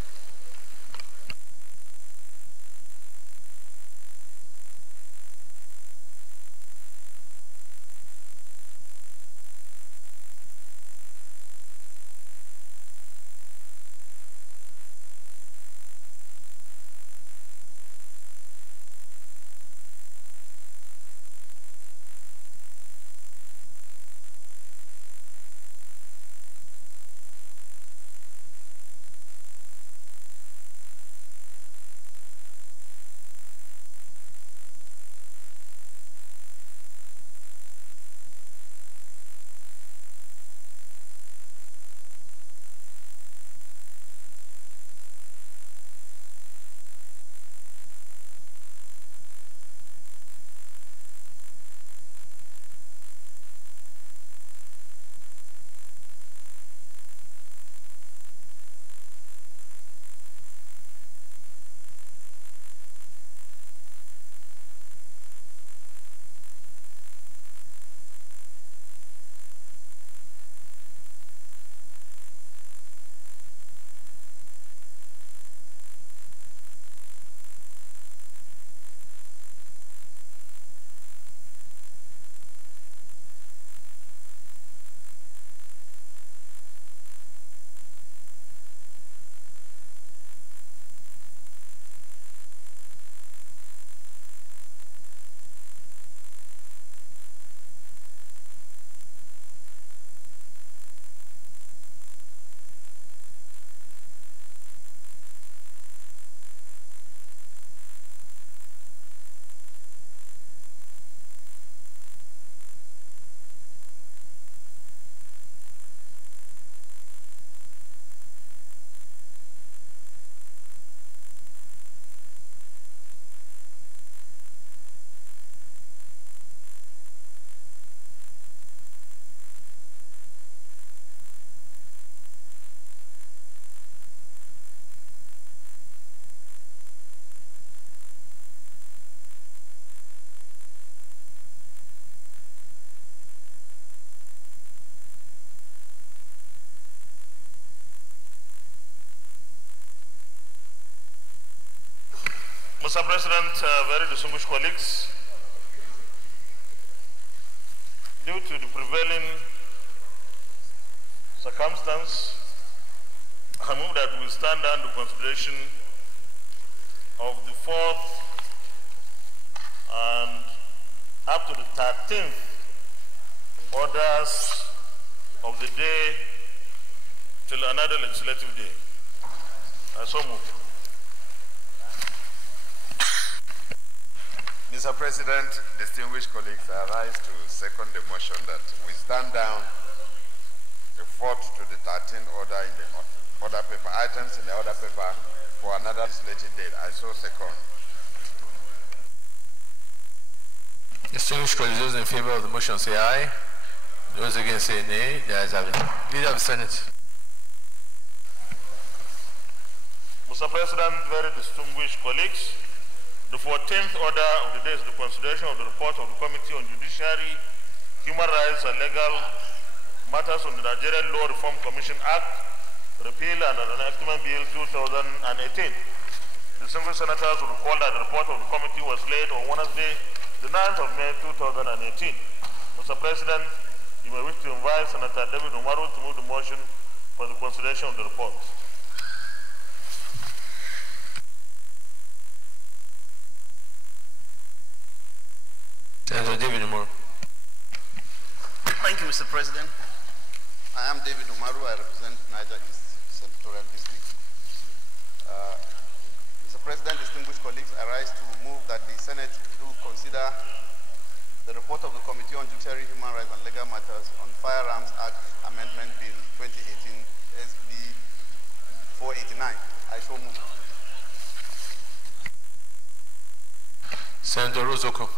Mr. President, very distinguished colleagues, due to the prevailing circumstance, I move that we stand down the consideration of the 4th and up to the 13th orders of the day till another legislative day. I so move. Mr. President, distinguished colleagues, I rise to second the motion that we stand down the 4th to the 13th order in the order paper, items in the order paper for another legislative date. I so second. Distinguished colleagues, those in favor of the motion say aye. Those against say nay. The ayes have it. Leader of the Senate. Mr. President, very distinguished colleagues, the 14th order of the day is the consideration of the report of the Committee on Judiciary, Human Rights and Legal Matters on the Nigerian Law Reform Commission Act, Repeal and Enactment Bill 2018. Distinguished senators will recall that the report of the committee was laid on Wednesday, the 9th of May 2018. Mr. President, you may wish to invite Senator David Umaru to move the motion for the consideration of the report. Senator David Umaru. Thank you, Mr. President. I am David Umaru. I represent Niger East Senatorial District. Mr. President, distinguished colleagues, I rise to move that the Senate do consider the report of the Committee on Judiciary, Human Rights and Legal Matters on Firearms Act Amendment Bill 2018 SB 489. I so move. Senator Rozoko.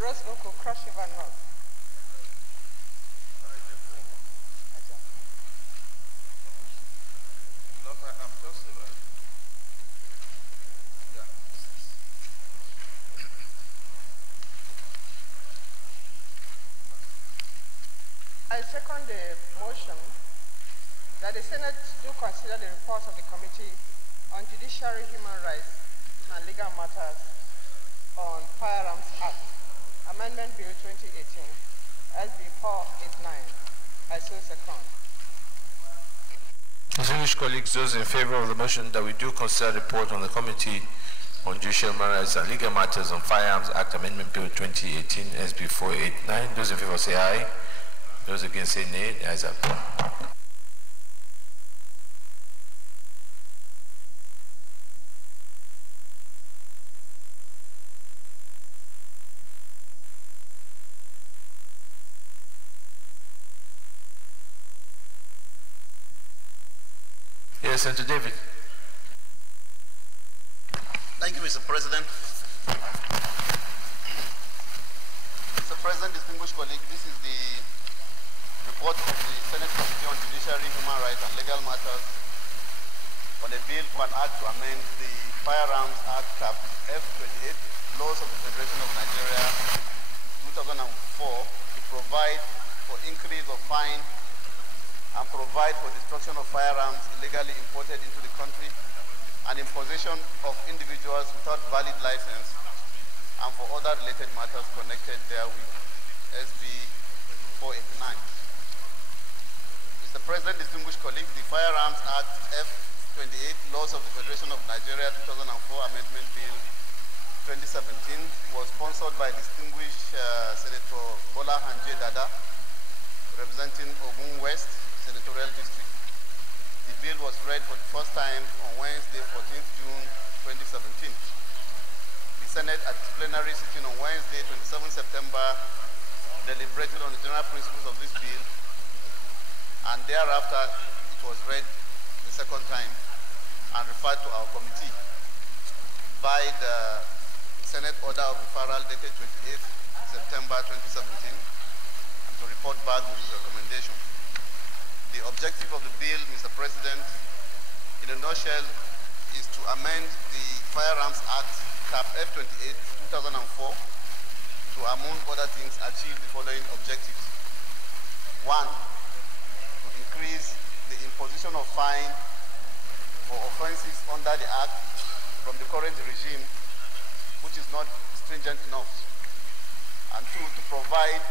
Rozoko, Cross River North. I second the motion that the Senate do consider the reports of the Committee on Judiciary, Human Rights and Legal Matters on Firearms Act, Amendment Bill 2018, SB 489. I so second. Distinguished colleagues, those in favor of the motion that we do consider the report on the Committee on Judicial Human Rights and Legal Matters on Firearms Act Amendment Bill 2018, SB 489. Those in favor say aye. Those against say nay. The ayes have it. Yes, Senator David. Thank you, Mr. President. Mr. President, distinguished colleagues, this is the report of the Senate Committee on Judiciary, Human Rights and Legal Matters on a bill for an act to amend the Firearms Act Cap F28, Laws of the Federation of Nigeria 2004 to provide for increase of fine and provide for destruction of firearms illegally imported into the country and imposition of individuals without valid license and for other related matters connected therewith, SB 489. Mr. President, distinguished colleagues, the Firearms Act F28, Laws of the Federation of Nigeria 2004 Amendment Bill 2017 was sponsored by distinguished Senator Bola Hanje Dada, representing Ogun West Senatorial District. The bill was read for the first time on Wednesday, 14th June 2017. The Senate at its plenary sitting on Wednesday, 27 September, deliberated on the general principles of this bill, and thereafter it was read the second time and referred to our committee by the Senate order of referral dated 28th September 2017 and to report back with its recommendation. The objective of the bill, Mr. President, in a nutshell, is to amend the Firearms Act, Cap F28, 2004, to, among other things, achieve the following objectives. One, to increase the imposition of fine for offenses under the Act from the current regime, which is not stringent enough. And two, to provide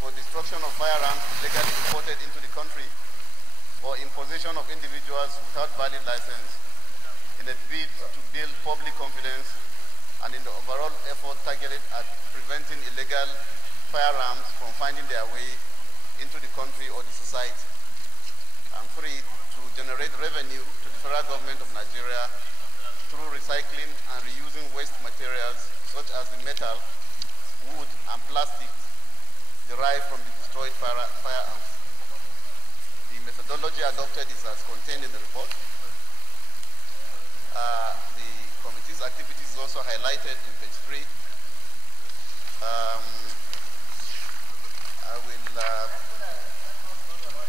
for destruction of firearms illegally imported into the country or imposition of individuals without valid license in a bid to build public confidence and in the overall effort targeted at preventing illegal firearms from finding their way into the country or the society. And three, to generate revenue to the federal government of Nigeria through recycling and reusing waste materials such as the metal, wood, and plastic derived from the destroyed firearms. The methodology adopted is as contained in the report. The committee's activities is also highlighted in page 3. I will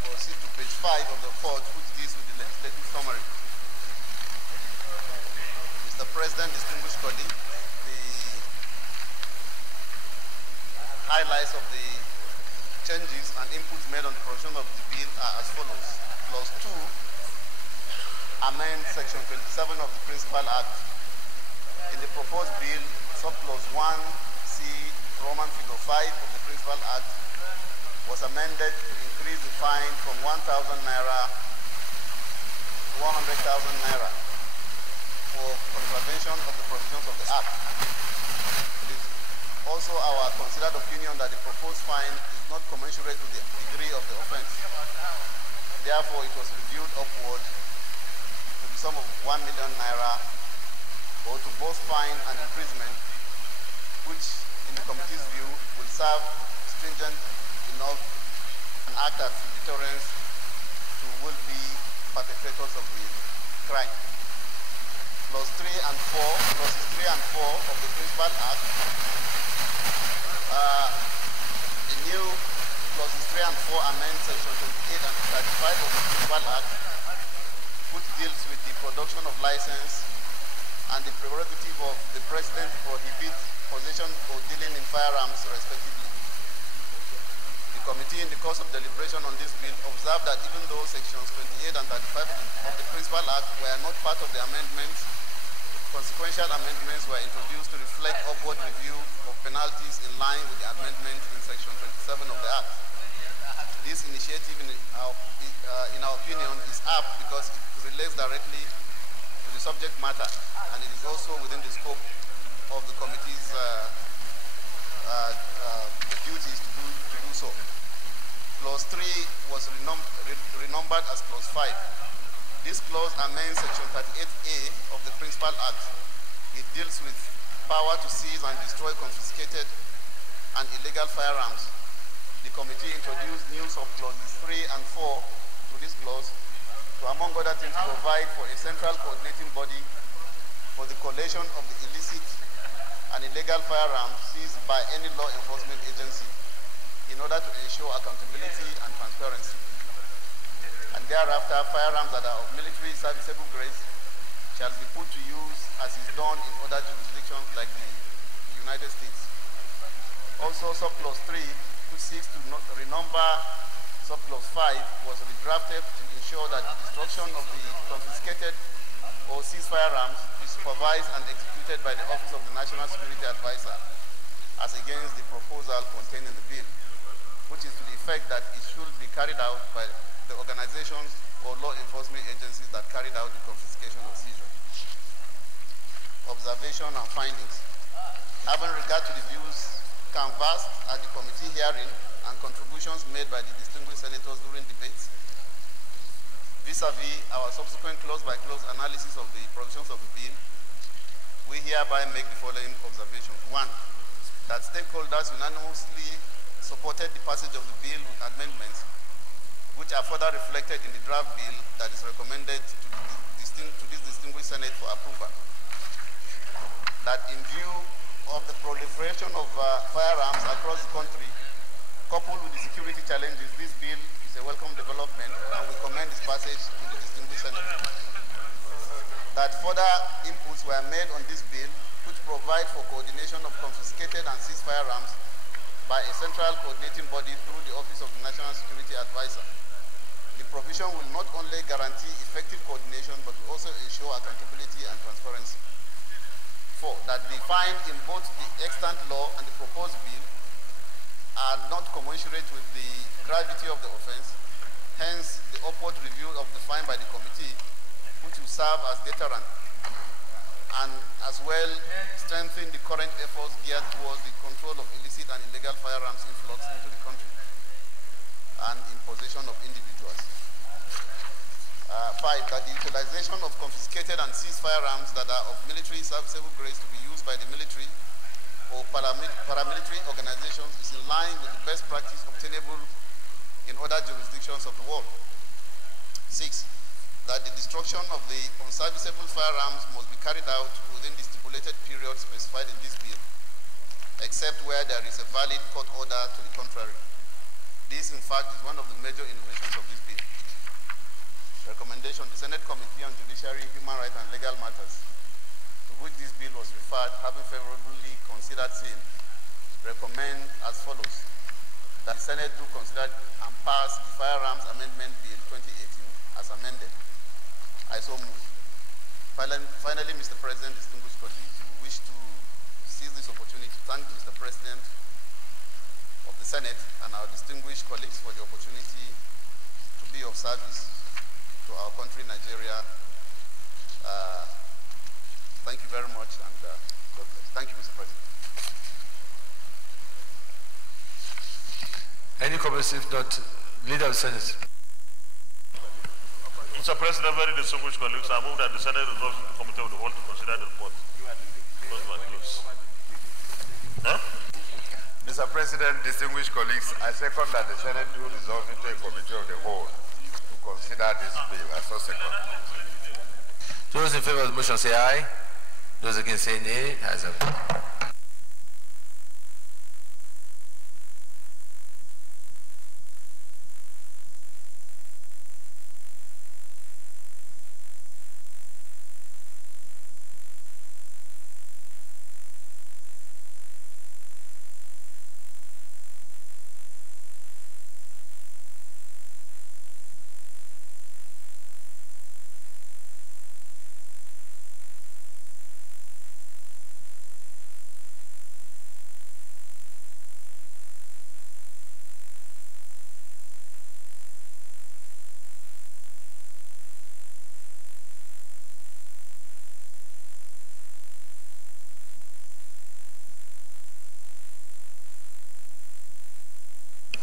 proceed to page 5 of the report, which deals with the legislative summary. Mr. President, distinguished colleagues, the highlights of the changes and inputs made on the provision of the bill are as follows. Clause 2 amends Section 27 of the Principal Act. In the proposed bill, subclause 1C, Roman figure 5 of the Principal Act was amended to increase the fine from 1,000 naira to 100,000 naira for contravention of the provisions of the Act. It is also our considered opinion that the proposed fine is not commensurate with the degree of the offense. Therefore, it was reviewed upward to the sum of 1 million naira or to both fine and imprisonment, which in the committee's view will serve stringent enough and act as deterrence to will-be perpetrators of the crime. Clauses 3 and 4 of the Principal Act, the new clauses 3 and 4 amend Section 28 and 35 of the Principal Act, which deals with the production of license and the prerogative of the President to prohibit possession or dealing in firearms, respectively. The committee, in the course of deliberation on this bill, observed that even though Sections 28 and 35 of the Principal Act were not part of the amendments, consequential amendments were introduced to reflect upward review of penalties in line with the amendment in Section 27 of the Act. This initiative, in our opinion, is apt because it relates directly to the subject matter, and it is also within the scope of the committee's duties to do so. Clause 3 was renumbered as Clause 5. This clause amends Section 38A of the Principal Act. It deals with power to seize and destroy confiscated and illegal firearms. The committee introduced new subclauses 3 and 4 to this clause to, among other things, provide for a central coordinating body for the collation of the illicit and illegal firearms seized by any law enforcement agency in order to ensure accountability and transparency. And thereafter, firearms that are of military serviceable grade shall be put to use as is done in other jurisdictions like the United States. Also, subclause 3, which seeks to renumber subclause 5, was redrafted to ensure that the destruction of the confiscated or seized firearms is supervised and executed by the Office of the National Security Advisor, as against the proposal contained in the bill, which is to the effect that it should be carried out by the organizations or law enforcement agencies that carried out the confiscation or seizure. Observation and findings. Having regard to the views canvassed at the committee hearing and contributions made by the distinguished senators during debates, vis-a-vis our subsequent close-by-close analysis of the provisions of the bill, we hereby make the following observations. 1, that stakeholders unanimously supported the passage of the bill with amendments, which are further reflected in the draft bill that is recommended to this distinguished Senate for approval. That in view of the proliferation of firearms across the country, coupled with the security challenges, this bill is a welcome development, and we commend this passage to the distinguished Senate. That further inputs were made on this bill, which provide for coordination of confiscated and seized firearms by a central coordinating body through the Office of the National Security Advisor. The provision will not only guarantee effective coordination but will also ensure accountability and transparency. 4. That the fine in both the extant law and the proposed bill are not commensurate with the gravity of the offense. Hence, the upward review of the fine by the committee, which will serve as deterrent and as well strengthen the current efforts geared towards the control of illicit and illegal firearms influx into the country and in possession of individuals. 5. That the utilization of confiscated and seized firearms that are of military serviceable grades to be used by the military or paramilitary organizations is in line with the best practice obtainable in other jurisdictions of the world. 6. That the destruction of the unserviceable firearms must be carried out within the stipulated period specified in this bill, except where there is a valid court order to the contrary. This, in fact, is one of the major innovations of this bill. Recommendation: the Senate Committee on Judiciary, Human Rights and Legal Matters, to which this bill was referred, having favorably considered same, recommend as follows: that the Senate do consider and pass the Firearms Amendment Bill 2018 as amended. I so move. Finally, Mr. President, distinguished colleagues, we wish to seize this opportunity to thank Mr. President of the Senate and our distinguished colleagues for the opportunity to be of service to our country, Nigeria. Thank you very much, and God bless. Thank you, Mr. President. Any comments? If not, Leader of the Senate. Mr. President, very distinguished colleagues, I move that the Senate resolves the Committee of the Whole to consider the report. Huh? Mr. President, distinguished colleagues, I second that the Senate do resolve into a Committee of the Whole to consider this bill. I so second. Those in favor of the motion say aye. Those against say nay. Ayes have it.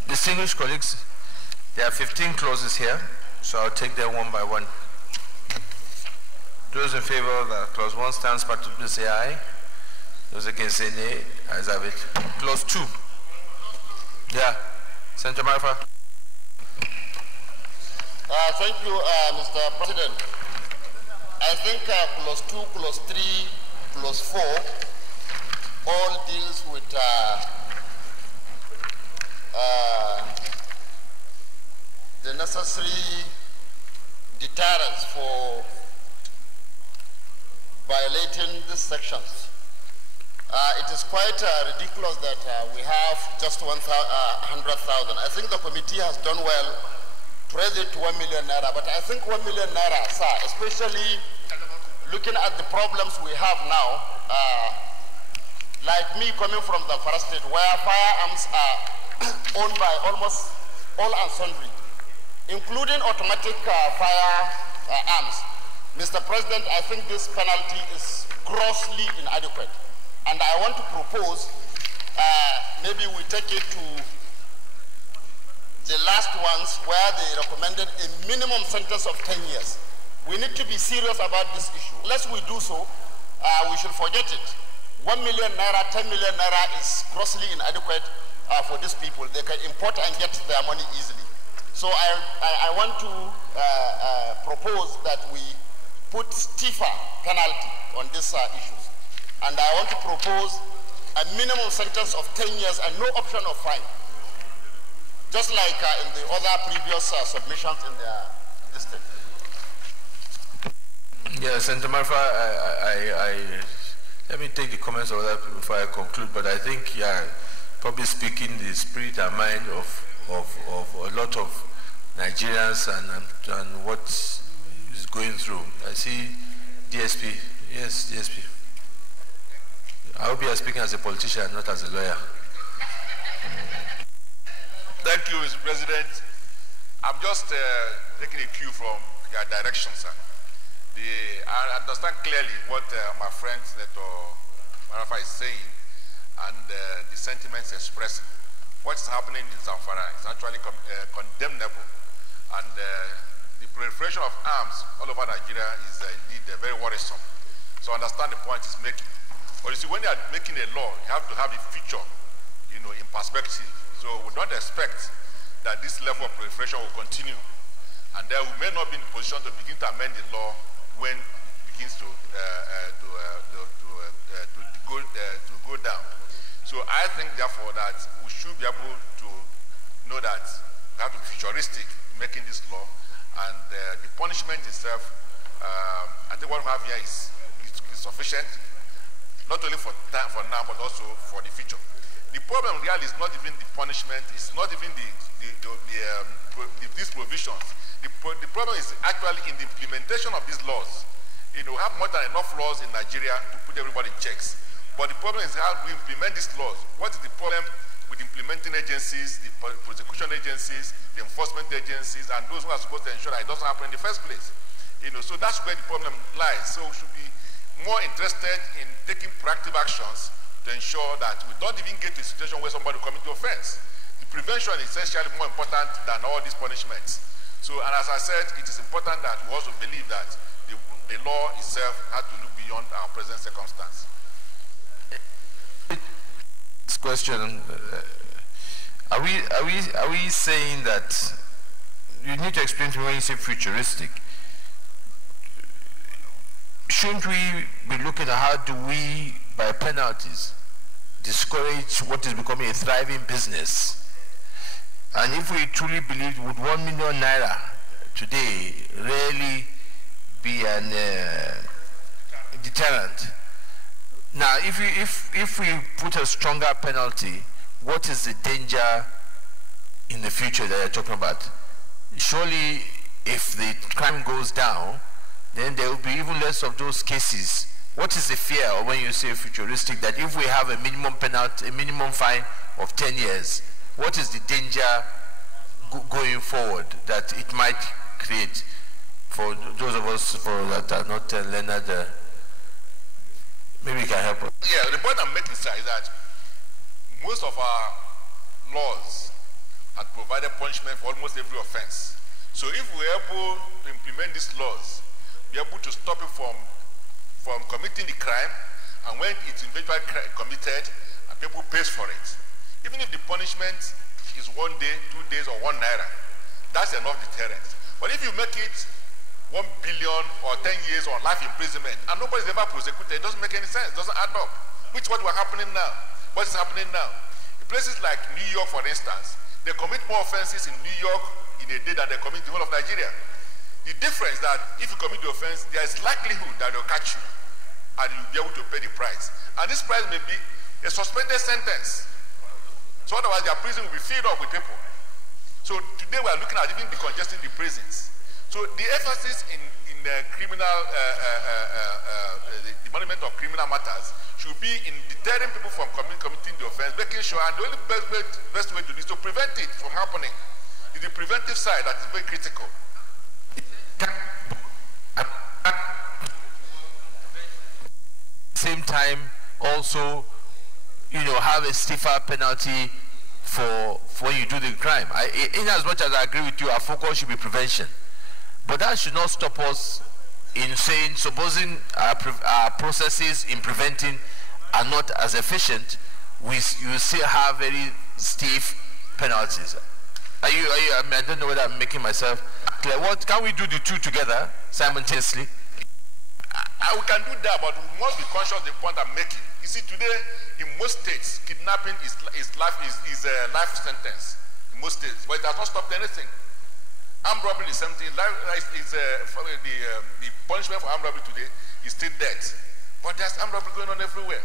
Distinguished colleagues, there are 15 clauses here, so I'll take them one by one. Those in favor of clause 1 stands part to say aye. Those against say nay. Ayes have it. Clause 2. Yeah. Senator Marfa. Thank you, Mr. President. I think clause 2, clause 3, clause 4 all deals with the necessary deterrence for violating these sections. It is quite ridiculous that we have just 100,000. I think the committee has done well to raise it to 1 million naira, but I think 1 million naira, sir, especially looking at the problems we have now, like me coming from the Zamfara State, where firearms are owned by almost all and sundry, including automatic firearms. Mr. President, I think this penalty is grossly inadequate. And I want to propose, maybe we take it to the last ones where they recommended a minimum sentence of 10 years. We need to be serious about this issue. Unless we do so, we should forget it. 1 million naira, 10 million naira is grossly inadequate for these people. They can import and get their money easily. So I want to propose that we put stiffer penalty on these issues. And I want to propose a minimum sentence of 10 years and no option of fine. Just like in the other previous submissions in their district. Yes, Senator Marfa, let me take the comments of other people before I conclude, but I think, yeah, probably speaking the spirit and mind of a lot of Nigerians and what is going through. I see DSP. Yes, DSP. I hope you are speaking as a politician, not as a lawyer. Thank you, Mr. President. I'm just taking a cue from your direction, sir. I understand clearly what my friend Senator Marafa is saying and the sentiments expressing. What's happening in Zamfara is actually condemnable, and the proliferation of arms all over Nigeria is indeed very worrisome. So I understand the point he's making. But you see, when you are making a law, you have to have a future, in perspective. So we don't expect that this level of proliferation will continue, and then we may not be in a position to begin to amend the law when it begins to go down. So I think, therefore, that we should be able to know that we have to be futuristic in making this law, and the punishment itself, I think what we have here is sufficient, not only for now, but also for the future. The problem really is not even the punishment, it's not even these provisions. The problem is actually in the implementation of these laws. We have more than enough laws in Nigeria to put everybody in checks. But the problem is how we implement these laws. What is the problem with implementing agencies, the prosecution agencies, the enforcement agencies, and those who are supposed to ensure that it doesn't happen in the first place? So that's where the problem lies. So we should be more interested in taking proactive actions to ensure that we don't even get to a situation where somebody will commit the offense. The prevention is essentially more important than all these punishments. So, and as I said, it is important that we also believe that the law itself has to look beyond our present circumstance. This question, are we saying that you need to explain to me when you say futuristic? Shouldn't we be looking at how do we, by penalties, discourage what is becoming a thriving business? And if we truly believe, would 1 million naira today really be an deterrent? Now, if we put a stronger penalty, what is the danger in the future that you're talking about? Surely, if the crime goes down, then there will be even less of those cases. What is the fear when you say futuristic, that if we have a minimum penalty, a minimum fine of 10 years, what is the danger going forward that it might create for those of us that are not learned? Maybe you can help us. Yeah, the point I'm making, sir, is that most of our laws have provided punishment for almost every offense. So if we're able to implement these laws, be able to stop it from committing the crime, and when it's eventually committed, and people pays for it, even if the punishment is 1 day, 2 days, or 1 naira, that's enough deterrent. But if you make it 1 billion or 10 years or life imprisonment, and nobody's ever prosecuted, it doesn't make any sense, it doesn't add up. Which is what we're happening now. What is happening now? In places like New York, for instance, they commit more offenses in New York in a day than they commit in the whole of Nigeria. The difference is that if you commit the offense, there is likelihood that they'll catch you and you'll be able to pay the price. And this price may be a suspended sentence. So otherwise their prison will be filled up with people. So today we are looking at even decongesting the prisons. So the emphasis in criminal, the management of criminal matters should be in deterring people from committing the offense, making sure, and the only best way to do is to prevent it from happening. It's the preventive side that is very critical. Same time, also, have a stiffer penalty for when you do the crime. In as much as I agree with you, our focus should be prevention. But that should not stop us in saying, supposing our processes in preventing are not as efficient, you still have very stiff penalties. I don't know whether I'm making myself clear. What can we do the two together simultaneously? We can do that, but we must be conscious of the point I'm making. You see, today in most states, kidnapping is a life sentence in most states, but it has not stopped anything. Armed robbery is something. The punishment for armed robbery today is still death, but there's armed robbery going on everywhere.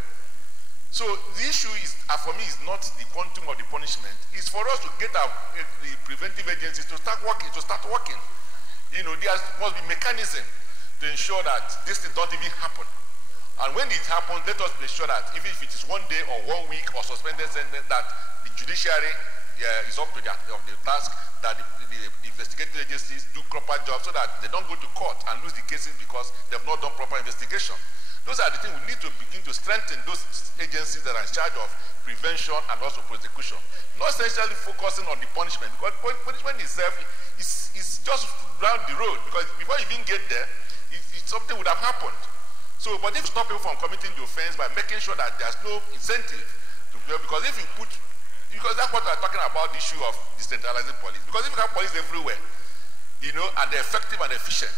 So the issue is, for me, is not the quantum of the punishment. It's for us to get the preventive agencies to start working. You know, there must be mechanism to ensure that this thing don't even happen. And when it happens, let us make sure that even if it is 1 day or 1 week or suspended sentence, that the judiciary is up to the task, that the investigative agencies do proper job so that they don't go to court and lose the cases because they've not done proper investigation. Those are the things we need to begin to strengthen those agencies that are in charge of prevention and also prosecution. Not essentially focusing on the punishment, because punishment itself is just down the road, because before you even get there, something would have happened. So, but if you stop people from committing the offense by making sure that there's no incentive to do it, because if you put, because that's what we're talking about, the issue of decentralizing police. Because if you have police everywhere, you know, and they're effective and efficient,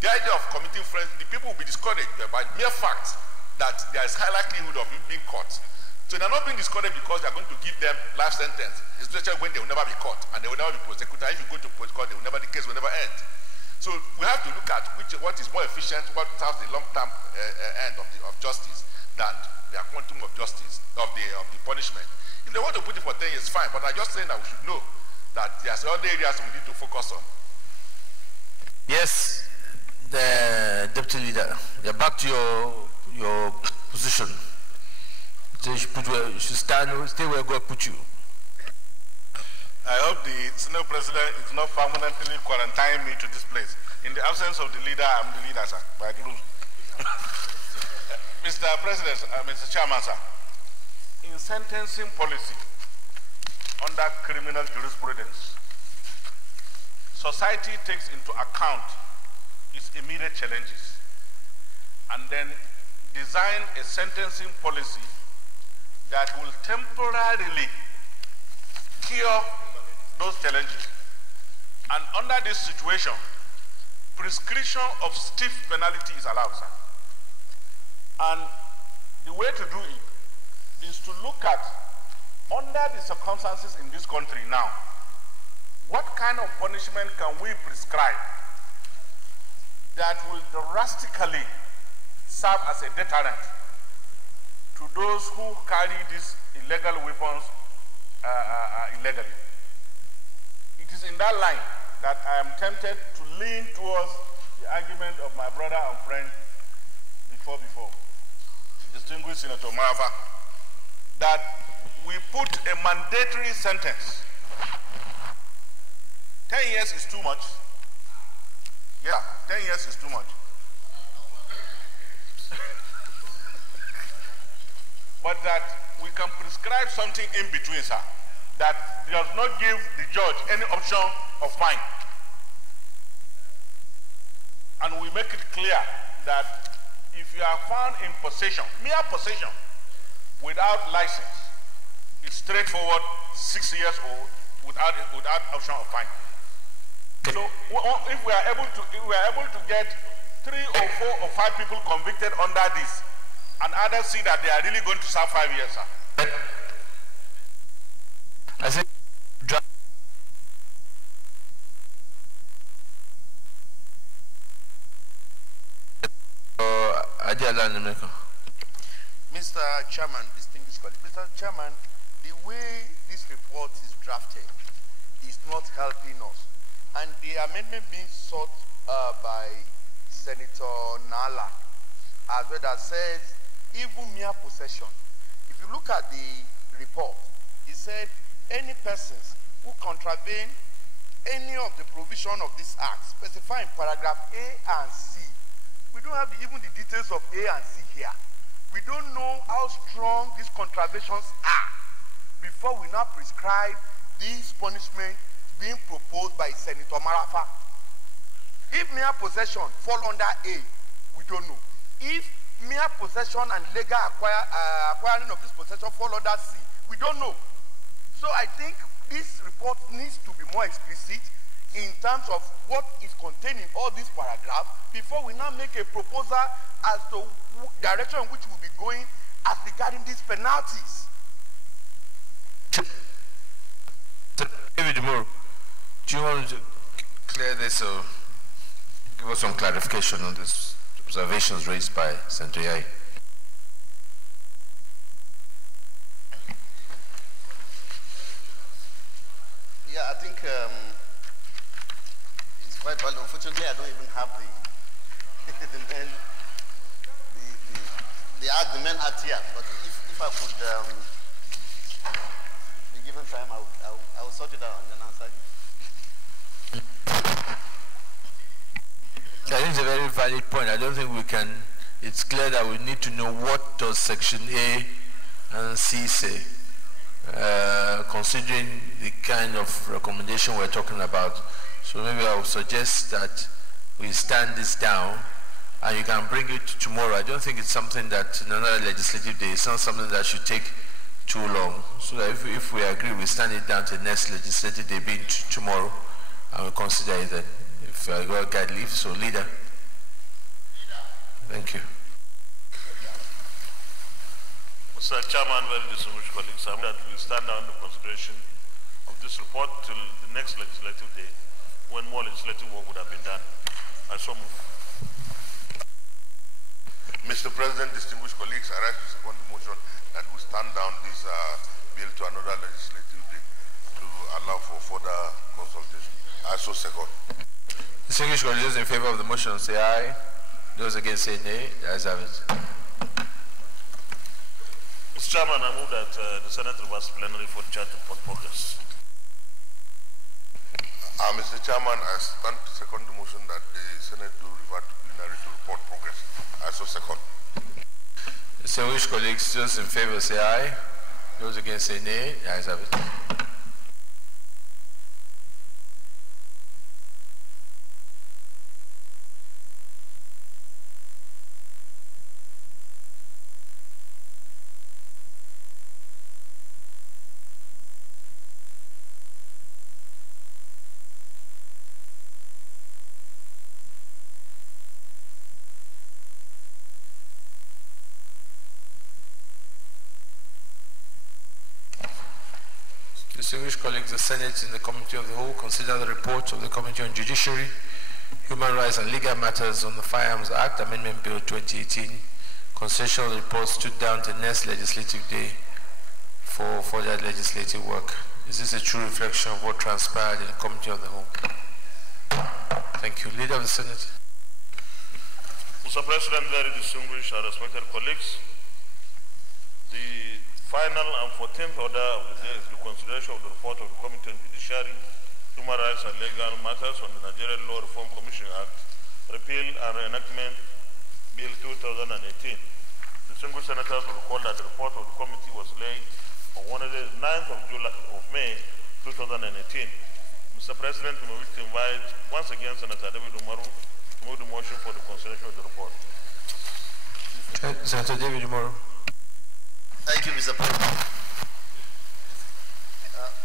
the idea of committing offense, the people will be discouraged by mere fact that there is high likelihood of him being caught. So they're not being discouraged because they're going to give them life sentence, especially when they will never be caught and they will never be prosecuted. If you go to court, the case will never end. So we have to look at what is more efficient, what has the long-term end of justice than the quantum of justice, of the punishment. If they want to put it for 10 years, fine, but I'm just saying that we should know that there's other areas we need to focus on. Yes, the deputy leader. Yeah, back to your position. So you should stay where God put you. I hope the Senate President is not permanently quarantining me to this place. In the absence of the leader, I'm the leader, sir, by the rules. Mr. President, Mr. Chairman, sir, in sentencing policy under criminal jurisprudence, society takes into account its immediate challenges and then design a sentencing policy that will temporarily cure those challenges. And under this situation, prescription of stiff penalty is allowed, sir. And the way to do it is to look at, under the circumstances in this country now, what kind of punishment can we prescribe that will drastically serve as a deterrent to those who carry these illegal weapons illegally. It is in that line that I am tempted to lean towards the argument of my brother and friend before, distinguished Senator Marava, that we put a mandatory sentence. 10 years is too much. Yeah, 10 years is too much. But that we can prescribe something in between, sir, that does not give the judge any option of fine. And we make it clear that if you are found in possession, mere possession, without license, it's straightforward 6 years old without option of fine. So if we are able to get 3 or 4 or 5 people convicted under this, and others see that they are really going to serve 5 years, sir. I said, Mr. Chairman, distinguished colleagues. Mr. Chairman, the way this report is drafted is not helping us. And the amendment being sought by Senator Nala, as well, that says even mere possession. If you look at the report, it said any persons who contravene any of the provision of this act specified in paragraph A and C. We don't have even the details of A and C here. We don't know how strong these contraventions are before we now prescribe these punishments being proposed by Senator Marafa. If mere possession fall under A, we don't know. If mere possession and legal acquiring of this possession fall under C, we don't know. So I think this report needs to be more explicit in terms of what is contained in all these paragraphs before we now make a proposal as to direction in which we'll be going as regarding these penalties. David Moore, do you want to clear this or give us some clarification on these observations raised by Senator Yai? think it's quite well. Unfortunately, I don't even have the the main act here. But if I could be given time, I will sort it out and then answer you. I think it's a very valid point. I don't think we can. It's clear that we need to know what does Section A and C say, considering the kind of recommendation we're talking about. So maybe I would suggest that we stand this down and you can bring it tomorrow. I don't think it's something that in another legislative day, it's not something that should take too long. So that if we agree, we stand it down to the next legislative day being tomorrow, and we consider it then. If I go guide leave, so leader. Thank you. Mr. Chairman, very distinguished colleagues, I that we stand down the consideration of this report till the next legislative day, when more legislative work would have been done. I so move. Mr. President, distinguished colleagues, I rise to second the motion that we stand down this bill to another legislative day to allow for further consultation. I so second. Distinguished colleagues, those in favor of the motion say aye. Those against say nay. The ayes have it. Mr. Chairman, I move that the Senate reverse plenary for the charge report progress. Mr. Chairman, I stand to second the motion that the Senate do revert to plenary to report progress. I so second. Distinguished colleagues, those in favor say aye. Those against say nay. The ayes have it. Distinguished colleagues, the Senate in the Committee of the Whole consider the report of the Committee on Judiciary, Human Rights and Legal Matters on the Firearms Act, Amendment Bill 2018. Consensual report stood down to next legislative day for further legislative work. Is this a true reflection of what transpired in the Committee of the Whole? Thank you. Leader of the Senate. Mr. President, very distinguished and respected colleagues, the final and 14th order of the day is the consideration of the report of the Committee on Judiciary, Human Rights and Legal Matters on the Nigerian Law Reform Commission Act, Repeal and Reenactment Bill 2018. Distinguished senators will recall that the report of the committee was laid on Wednesday, 9th of May 2018. Mr. President, we wish to invite once again Senator David Umaru to move the motion for the consideration of the report. Senator David Umaru. Thank you, Mr. President.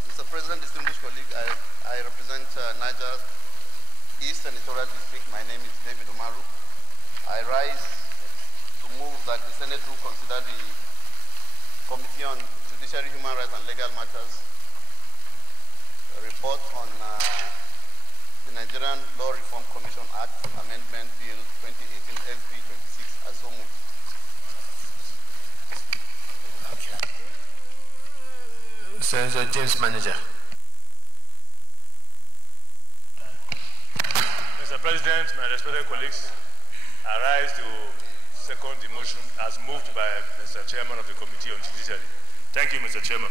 Mr. President, distinguished colleague, I represent Niger East Senatorial District. My name is David Umaru. I rise to move that the Senate will consider the Committee on Judiciary, Human Rights and Legal Matters report on the Nigerian Law Reform Commission Act, Amendment Bill 2018 SB 26. I so move. Senator James Manager. Mr. President, my respected colleagues, I rise to second the motion as moved by Mr. Chairman of the Committee on Judiciary. Thank you, Mr. Chairman.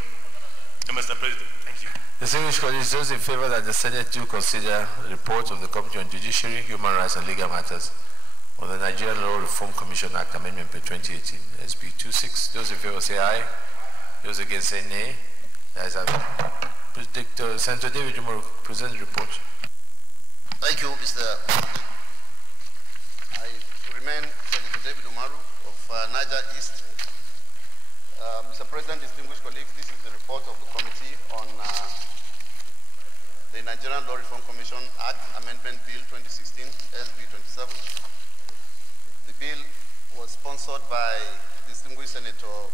And Mr. President, thank you. Distinguished colleagues, those in favor that the Senate do consider the report of the Committee on Judiciary, Human Rights and Legal Matters on the Nigerian Law Reform Commission Act, Amendment Bill 2018, SB 26. Those in favor say aye. Those against say nay. Senator David Umaru, present the report. Thank you, Mr. President. I remain Senator David Umaru of Niger East. Mr. President, distinguished colleagues, this is the report of the committee on the Nigerian Law Reform Commission Act, Amendment Bill 2016, SB 27. The bill was sponsored by distinguished Senator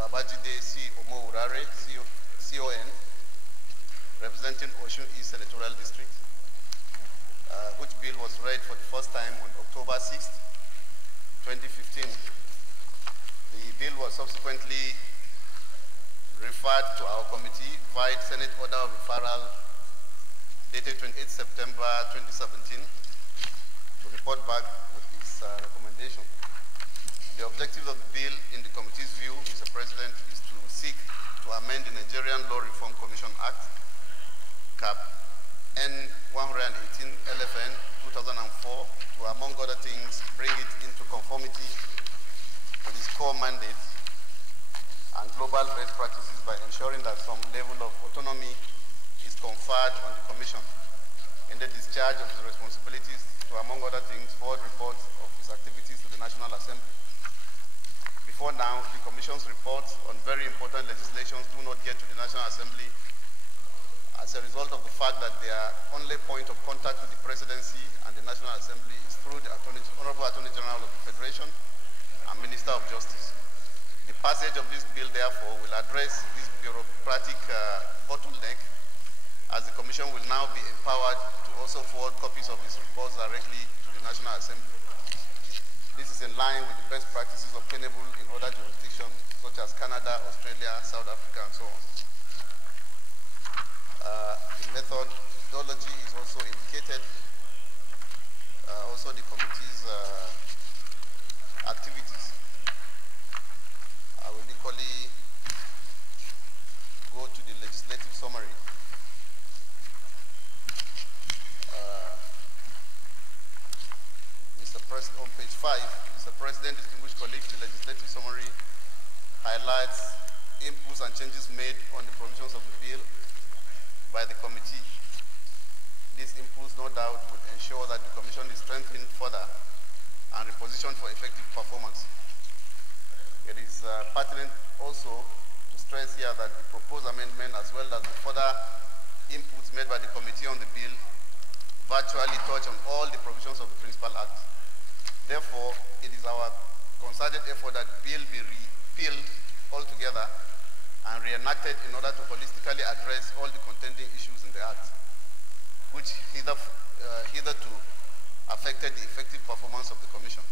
Babajide C. Omourare, CON, representing Osun East Senatorial District, which bill was read for the first time on October 6th, 2015. The bill was subsequently referred to our committee via Senate order of referral dated 28 September 2017, to report back with its recommendation. The objective of the bill, in the committee's view, Mr. President, is to seek to amend the Nigerian Law Reform Commission Act, CAP N118 LFN 2004, to, among other things, bring it into conformity with its core mandate and global best practices by ensuring that some level of autonomy is conferred on the Commission in the discharge of its responsibilities to, among other things, forward reports of its activities to the National Assembly. Before now, the Commission's reports on very important legislations do not get to the National Assembly as a result of the fact that their only point of contact with the Presidency and the National Assembly is through the Honorable Attorney General of the Federation and Minister of Justice. The passage of this bill, therefore, will address this bureaucratic bottleneck, as the Commission will now be empowered to also forward copies of its reports directly to the National Assembly. This is in line with the best practices obtainable in other jurisdictions such as Canada, Australia, South Africa, and so on. The methodology is also indicated, also the committee's activities. I will equally go to the legislative summary. On page 5, Mr. President, distinguished colleagues, the legislative summary highlights inputs and changes made on the provisions of the bill by the committee. These inputs, no doubt, would ensure that the Commission is strengthened further and repositioned for effective performance. It is pertinent also to stress here that the proposed amendment, as well as the further inputs made by the committee on the bill, virtually touch on all the provisions of the Principal Act. Therefore, it is our concerted effort that the bill be repealed altogether and reenacted in order to holistically address all the contending issues in the Act, which hitherto affected the effective performance of the Commission.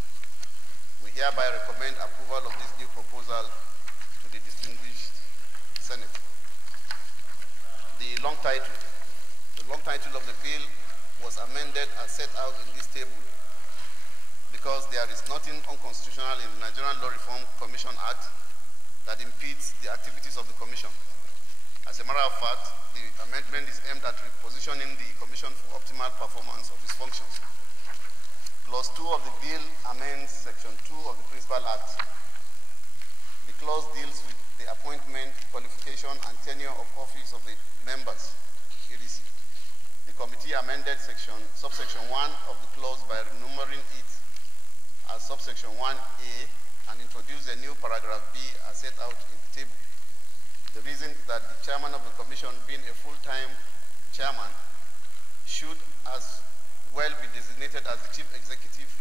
We hereby recommend approval of this new proposal to the distinguished Senate. The long title of the bill was amended as set out in this table because there is nothing unconstitutional in the Nigerian Law Reform Commission Act that impedes the activities of the Commission. As a matter of fact, the amendment is aimed at repositioning the Commission for optimal performance of its functions. Clause 2 of the bill amends Section 2 of the Principal Act. The clause deals with the appointment, qualification, and tenure of office of the members, EDC. The committee amended subsection 1 of the clause by renumbering it as subsection 1A and introduced a new paragraph B as set out in the table. The reason is that the chairman of the commission, being a full-time chairman, should as well be designated as the chief executive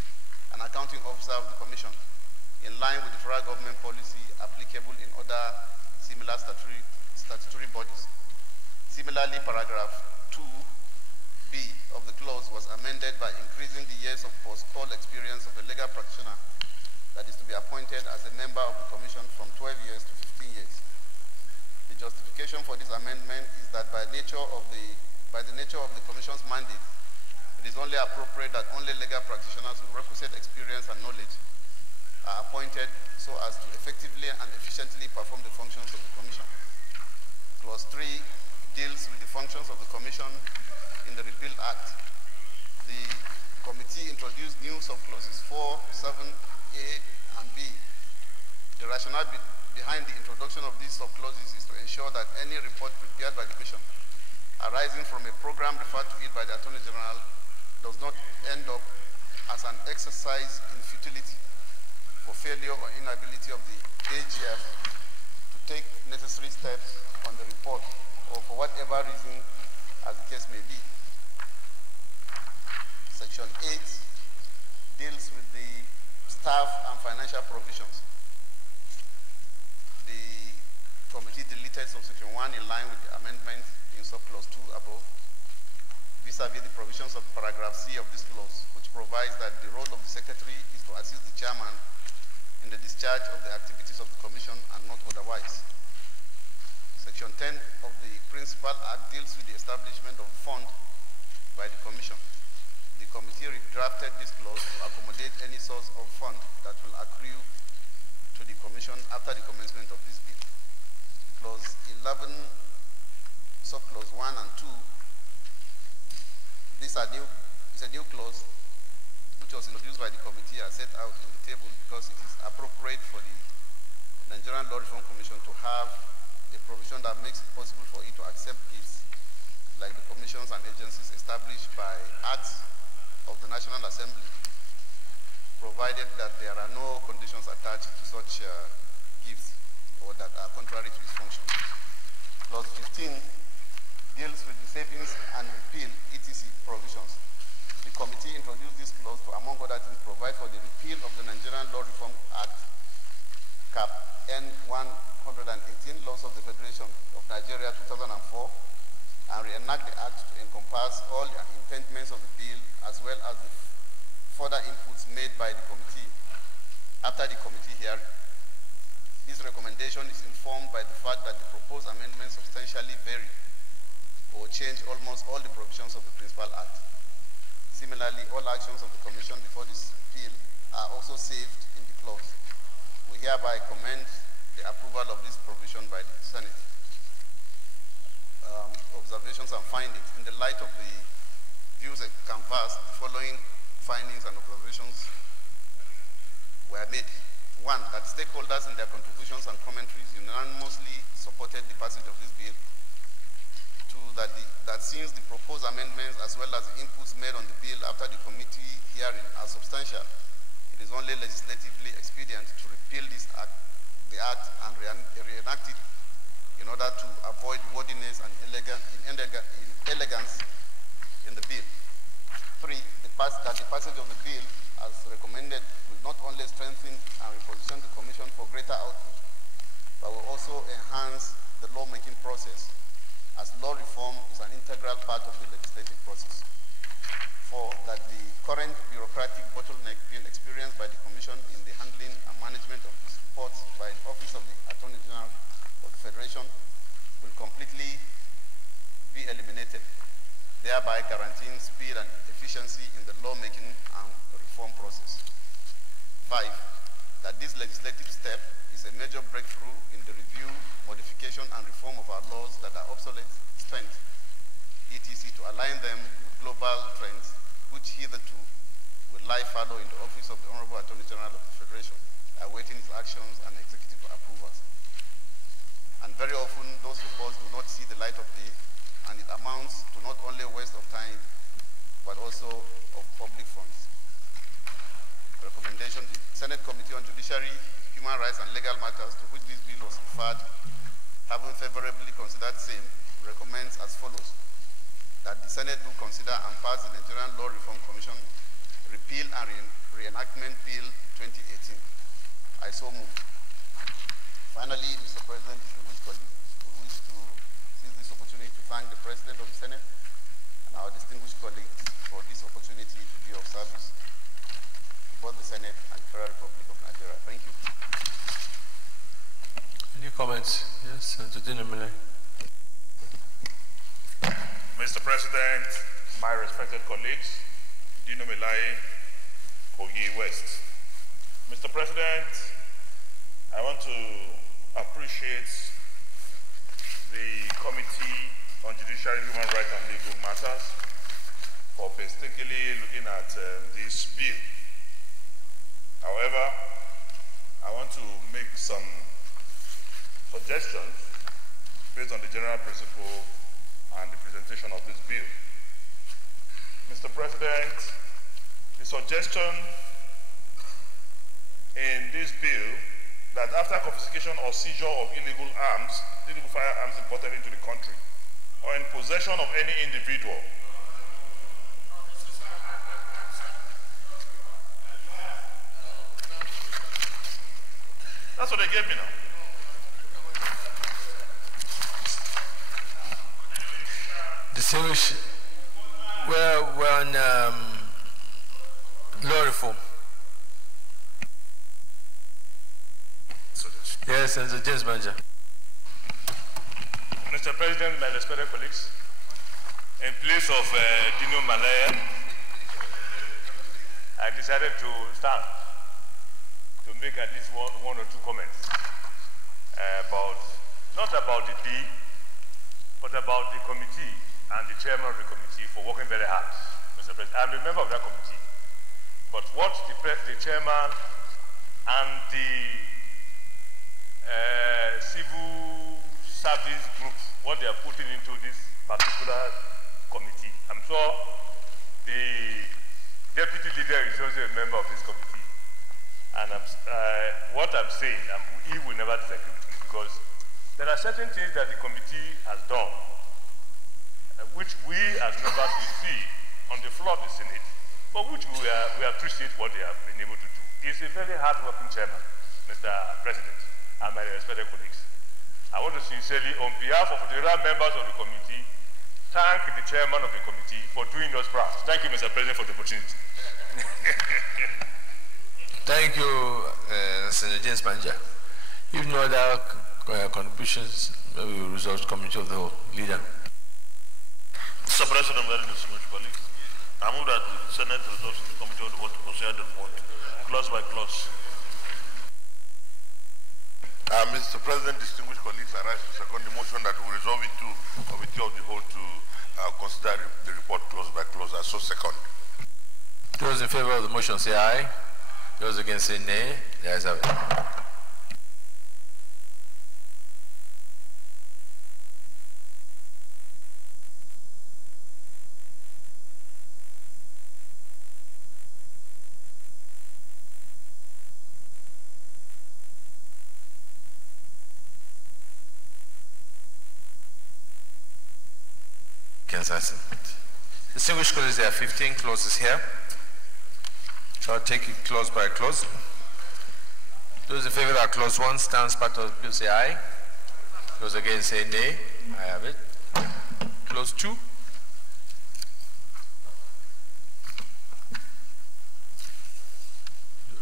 and accounting officer of the commission, in line with the federal government policy applicable in other similar statutory bodies. Similarly, paragraph 2B of the clause was amended by increasing the years of post-call experience of a legal practitioner that is to be appointed as a member of the Commission from 12 years to 15 years. The justification for this amendment is that by the nature of the Commission's mandate, it is only appropriate that only legal practitioners with requisite experience and knowledge are appointed so as to effectively and efficiently perform the functions of the Commission. Clause 3 deals with the functions of the Commission in the repealed Act. The committee introduced new subclauses 4, 7A, and B. The rationale behind the introduction of these subclauses is to ensure that any report prepared by the Commission arising from a program referred to it by the Attorney General does not end up as an exercise in futility for failure or inability of the AGF to take necessary steps on the report or for whatever reason as the case may be. Section 8 deals with the staff and financial provisions. The committee deleted subsection 1 in line with the amendment in subclause 2 above, vis-a-vis the provisions of paragraph C of this clause, which provides that the role of the secretary is to assist the chairman in the discharge of the activities of the commission and not otherwise. Section 10 of the Principal Act deals with the establishment of a fund by the Commission. The committee drafted this clause to accommodate any source of fund that will accrue to the Commission after the commencement of this bill. Clause 11, subclause 1 and 2, this is a new clause which was introduced by the committee as set out in the table because it is appropriate for the Nigerian Law Reform Commission to have a provision that makes it possible for it to accept gifts like the commissions and agencies established by acts of the National Assembly, provided that there are no conditions attached to such gifts or that are contrary to its function. Clause 15 deals with the savings and repeal etc. provisions. The committee introduced this clause to, among other things, provide for the repeal of the Nigerian Law Reform Act, Cap N118, Laws of the Federation of Nigeria 2004, and reenact the act to encompass all the intendments of the bill as well as the further inputs made by the committee after the committee hearing. This recommendation is informed by the fact that the proposed amendments substantially vary or change almost all the provisions of the principal act. Similarly, all actions of the Commission before this repeal are also saved in the clause. We hereby commend the approval of this provision by the Senate. Observations and findings. In the light of the views canvassed, the following findings and observations were made. 1, that stakeholders in their contributions and commentaries unanimously supported the passage of this bill. 2, that since the proposed amendments as well as the inputs made on the bill after the committee hearing are substantial, it is only legislatively expedient to repeal the act and reenact it in order to avoid wordiness and inelegance in the bill. 3, that the passage of the bill as recommended will not only strengthen and reposition the Commission for greater output, but will also enhance the lawmaking process, as law reform is an integral part of the legislative process. 4, that the current bureaucratic bottleneck being experienced by the Commission in the handling and management of its reports by the Office of the Attorney General of the Federation will completely be eliminated, thereby guaranteeing speed and efficiency in the lawmaking and reform process. 5, that this legislative step is a major breakthrough in the review, modification, and reform of our laws that are obsolete, spent, etc., to align them with global trends, which hitherto will lie fallow in the Office of the Honorable Attorney General of the Federation, awaiting its actions and executive approvals. And very often, those reports do not see the light of day, and it amounts to not only a waste of time, but also of public funds. Recommendation: the Senate Committee on Judiciary, Human Rights and Legal Matters, to which this bill was referred, having favorably considered same, recommends as follows: that the Senate do consider and pass the Nigerian Law Reform Commission Repeal and Reenactment Bill 2018. I so move. Finally, Mr. President, distinguished colleagues, we wish to seize this opportunity to thank the President of the Senate and our distinguished colleagues for this opportunity to be of service to both the Senate and the Federal Republic of Nigeria. Thank you. Any comments? Yes, Senator Dinamile. Mr. President, my respected colleagues, Dino Milai, Kogi West. Mr. President, I want to appreciate the Committee on Judiciary, Human Rights and Legal Matters for painstakingly looking at this bill. However, I want to make some suggestions based on the general principle and the presentation of this bill. Mr. President, the suggestion in this bill that after confiscation or seizure of illegal firearms imported into the country, or in possession of any individual, that's what they gave me now. Distinguished, we're on law reform. Yes, Senator James Manja. Mr. President, my respected colleagues, in place of Dino Malaya, I decided to stand to make at least one or two comments not about the day, but about the committee and the chairman of the committee for working very hard, Mr. President. I'm a member of that committee. But what the chairman and the civil service group, what they are putting into this particular committee, I'm sure the deputy leader is also a member of this committee. And what I'm saying, he will never disagree with me, because there are certain things that the committee has done, which we as members will see on the floor of the Senate, but which we appreciate what they have been able to do. He's a very hard-working chairman, Mr. President, and my respected colleagues. I want to sincerely, on behalf of the other members of the committee, thank the chairman of the committee for doing us proud. Thank you, Mr. President, for the opportunity. Thank you, Senator James Manja. If no other contributions, maybe we will resolve the committee of the whole. Leader. Mr. President, very distinguished colleagues, I move that the Senate resolves the committee of the whole to consider the report, clause by clause. Mr. President, distinguished colleagues, I rise to second the motion that we resolve into committee of the whole to consider the report clause by clause. I so second. Those in favor of the motion say aye. Those against say nay. The ayes have it. Distinguished colleagues, there are 15 clauses here. So I'll take it clause by clause. Those in favor of clause 1 stands part of the bill say aye. Those against say nay. I have it. Clause 2.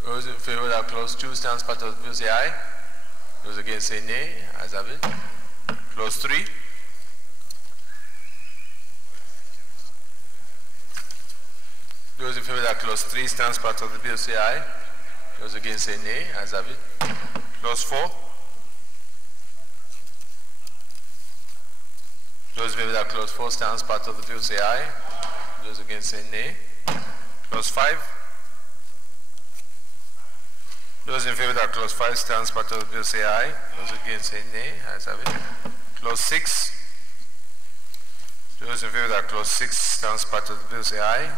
Those in favor of clause 2 stands part of the bill say aye. Those against say nay. I have it. Clause 3. Those in favor of clause 3 stands part of the bill say aye. Those against say nay. Ayes have it. Clause 4. Those in favor of clause 4 stands part of the bill say aye. Those against say nay. Clause 5. Those in favor of clause 5 stands part of the bill say aye. Those against say nay. Ayes have it. Clause 6. Those in favor of clause 6 stands part of the bill say aye.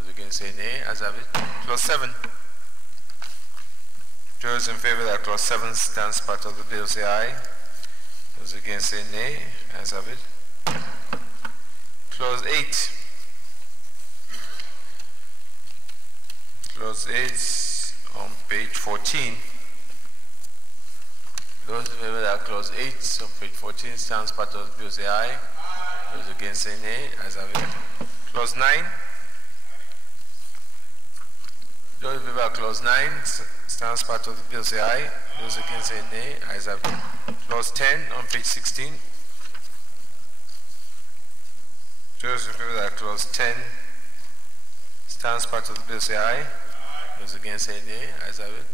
Those against say nay. Ayes have it. Clause 7. Those in favor that clause 7 stands part of the bill say aye. Those against say nay. Ayes have it. Clause 8. Clause 8 on page 14. Those in favor that clause 8 on page 14 stands part of the bill say aye. Those against say nay. Ayes have it. Clause 9. Those in favor of clause 9 stands part of the bill say aye. Those against say nay. Ayes have it. Clause 10 on page 16. Those in favor of clause 10 stands part of the bill say aye. Those against say nay. Ayes have it.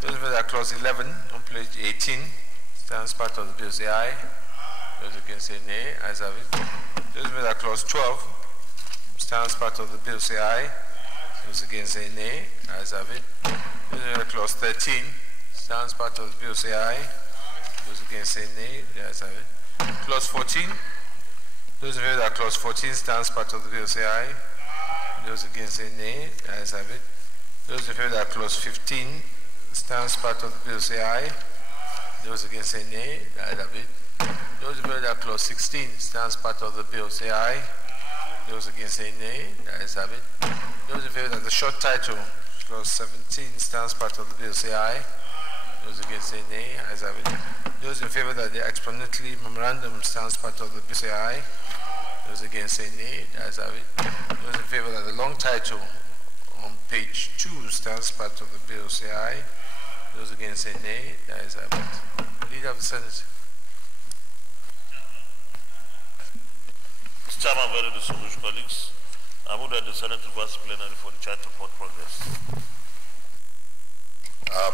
Those in favor of clause 11 on page 18 stands part of the bill say aye. Those against say nay. Ayes have it. Those in favor of clause 12 stands part of the bill say aye. Those against say nay. Ayes have it. Clause 13 stands part of the bill say aye. Those against say nay. The ayes have it. Clause 14. Those in favor that clause 14 stands part of the bill say aye. Those against say nay. The ayes have it. Those in favor that clause 15 stands part of the bill say aye. Those against say nay. The ayes have it. Those in favor that clause 16 stands part of the bill say aye. Those against say nay. The ayes have it. Those in favor that the short title, clause 17, stands part of the bill say aye. Those against say nay. Ayes have it. Those in favor that the explanatory memorandum stands part of the bill say aye. Those against say nay. Ayes have it. Those in favor that the long title on page 2 stands part of the bill say aye. Those against say nay. Ayes have it. Leader of the Senate. Mr. Chairman, very distinguished colleagues, I move that the Senate reverse plenary for the child report progress.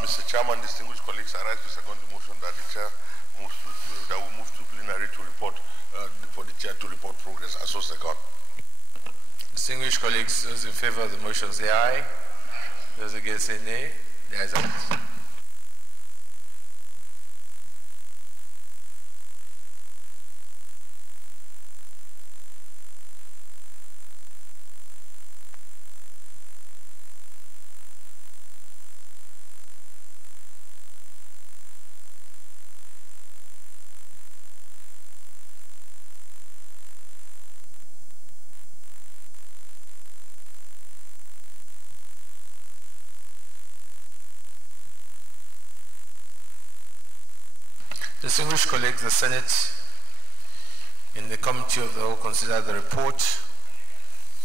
Mr. Chairman, distinguished colleagues, I rise to second the motion that the chair moves to, that will move to plenary to report for the chair to report progress. I so second. Distinguished colleagues, those in favor of the motion say aye. Those against say nay. The ayes have it. Distinguished colleagues, the Senate in the Committee of the Whole considered the report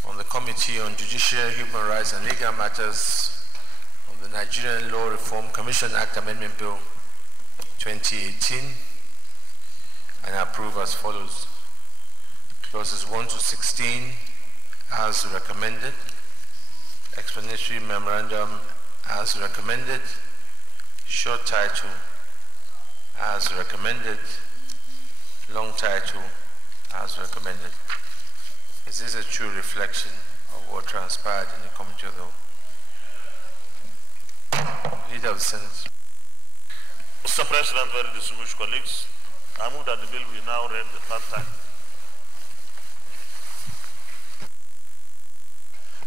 on the Committee on Judicial, Human Rights and Legal Matters on the Nigerian Law Reform Commission Act Amendment Bill 2018 and approve as follows. Clauses 1 to 16 as recommended, explanatory memorandum as recommended, short title as recommended, long title as recommended. Is this a true reflection of what transpired in the Committee of the Whole? Leader of the Senate. Mr. President, very distinguished colleagues, I move that the bill be now read the third time.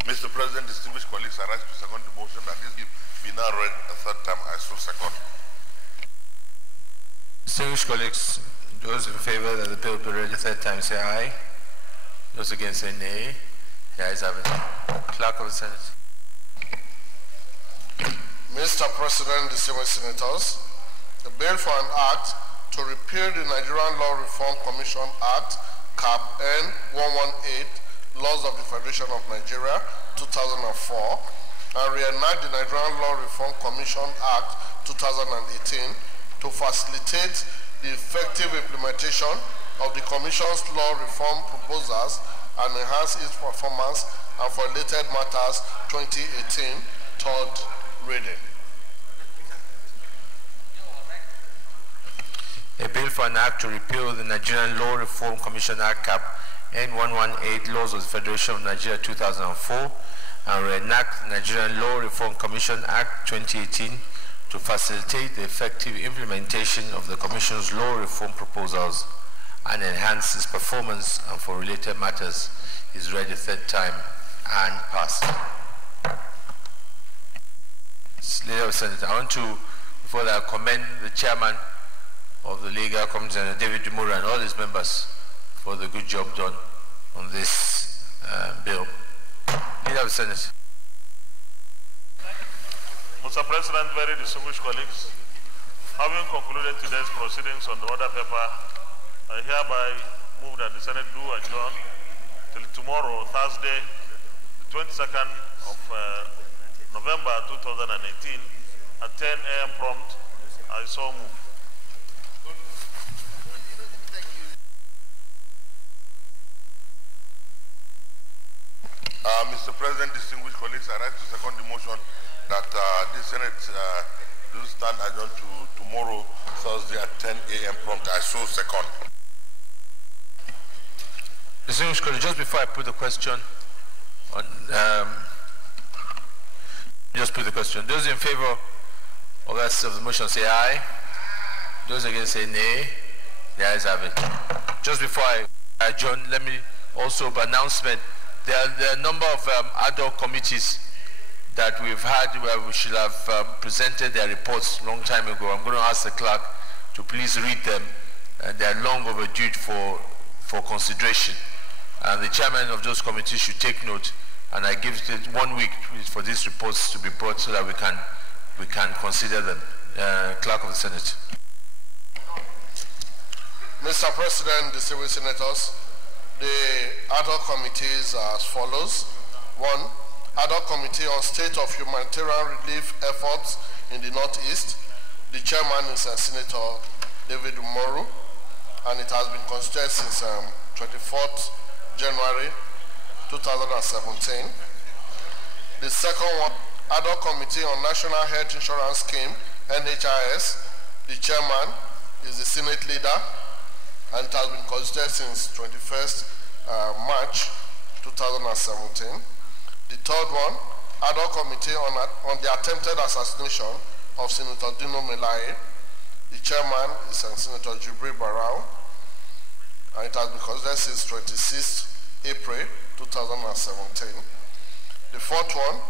Mr. President, distinguished colleagues, I rise to second the motion that this bill be now read a third time. I so second. Distinguished colleagues, those in favor that the bill be read the third time say aye. Those against say nay. The ayes have it. Clerk of the Senate. Mr. President, distinguished senators, the bill for an act to repeal the Nigerian Law Reform Commission Act, Cap N 118, Laws of the Federation of Nigeria, 2004, and reenact the Nigerian Law Reform Commission Act, 2018, to facilitate the effective implementation of the Commission's law reform proposals and enhance its performance, and for related matters 2018, third reading. A bill for an act to repeal the Nigerian Law Reform Commission Act Cap N118 Laws of the Federation of Nigeria 2004 and reenact the Nigerian Law Reform Commission Act 2018 to facilitate the effective implementation of the Commission's law reform proposals and enhance its performance, and for related matters is read a third time and passed. Leader of the Senate, I want to, before that, commend the chairman of the Legal Committee, David Dumura, and all his members for the good job done on this bill. Leader of the Senate. Mr. President, very distinguished colleagues, having concluded today's proceedings on the order paper, I hereby move that the Senate do adjourn till tomorrow, Thursday, the 22nd of November 2018 at 10 a.m. prompt. I so move. Mr. President, distinguished colleagues, I rise to second the motion that the Senate do stand adjourned to tomorrow, Thursday at 10 a.m. prompt. I so second. Distinguished colleagues, just before I put the question on, just put the question. Those in favor of the motion say aye. Those against say nay. The ayes have it. Just before I adjourn, let me also by announcement. There are a number of ad hoc committees that we've had where we should have presented their reports a long time ago. I'm going to ask the clerk to please read them. They are long overdue for consideration. And the chairman of those committees should take note, and I give it 1 week for these reports to be brought so that we can consider them. Clerk of the Senate. Mr. President, distinguished senators, the ad hoc committees are as follows. 1. Ad hoc Committee on State of Humanitarian Relief Efforts in the Northeast. The chairman is Senator David Umoru, and it has been constituted since 24th January 2017. The second one, Ad hoc Committee on National Health Insurance Scheme, NHIS. The chairman is the Senate leader, and it has been constituted since 21st March 2017. The third one, Ad hoc Committee on the attempted assassination of Senator Dino Melaye. The chairman is Senator Jibril Barau, and it has been constituted since 26th April 2017. The fourth one,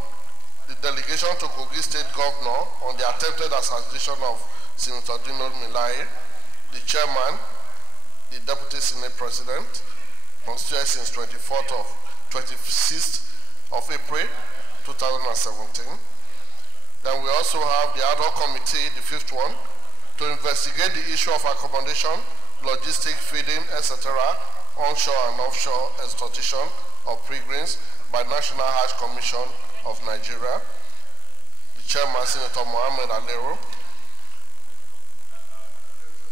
the delegation to Kogi State Governor on the attempted assassination of Senator Dino Melaye. The chairman, the Deputy Senate President, constituted since 26th of April 2017. Then we also have the Ad hoc Committee, the fifth one, to investigate the issue of accommodation, logistic, feeding, etc., onshore and offshore extortion of pilgrims by National Hajj Commission of Nigeria. The chairman, Senator Mohammed Alero.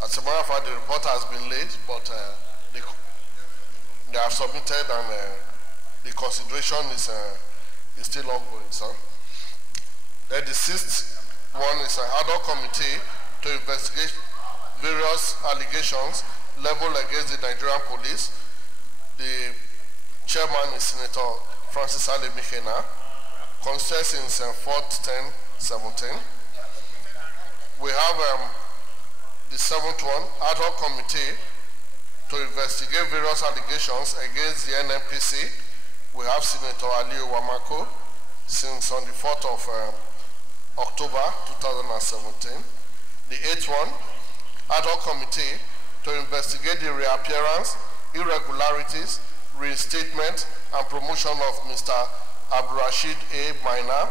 As a matter of fact, the report has been laid, but they have submitted, and the consideration is still ongoing, sir. Then the sixth one is an ad hoc committee to investigate various allegations leveled against the Nigerian police. The chairman is Senator Francis Ale Michena, constituted since 4/10/17. We have the seventh one, Ad hoc Committee to investigate various allegations against the NNPC. We have Senator Aliyu Wamako since on the 4th of October 2017. The eighth one, Ad hoc Committee to investigate the reappearance, irregularities, reinstatement, and promotion of Mr. Abdurrashid A. Maina,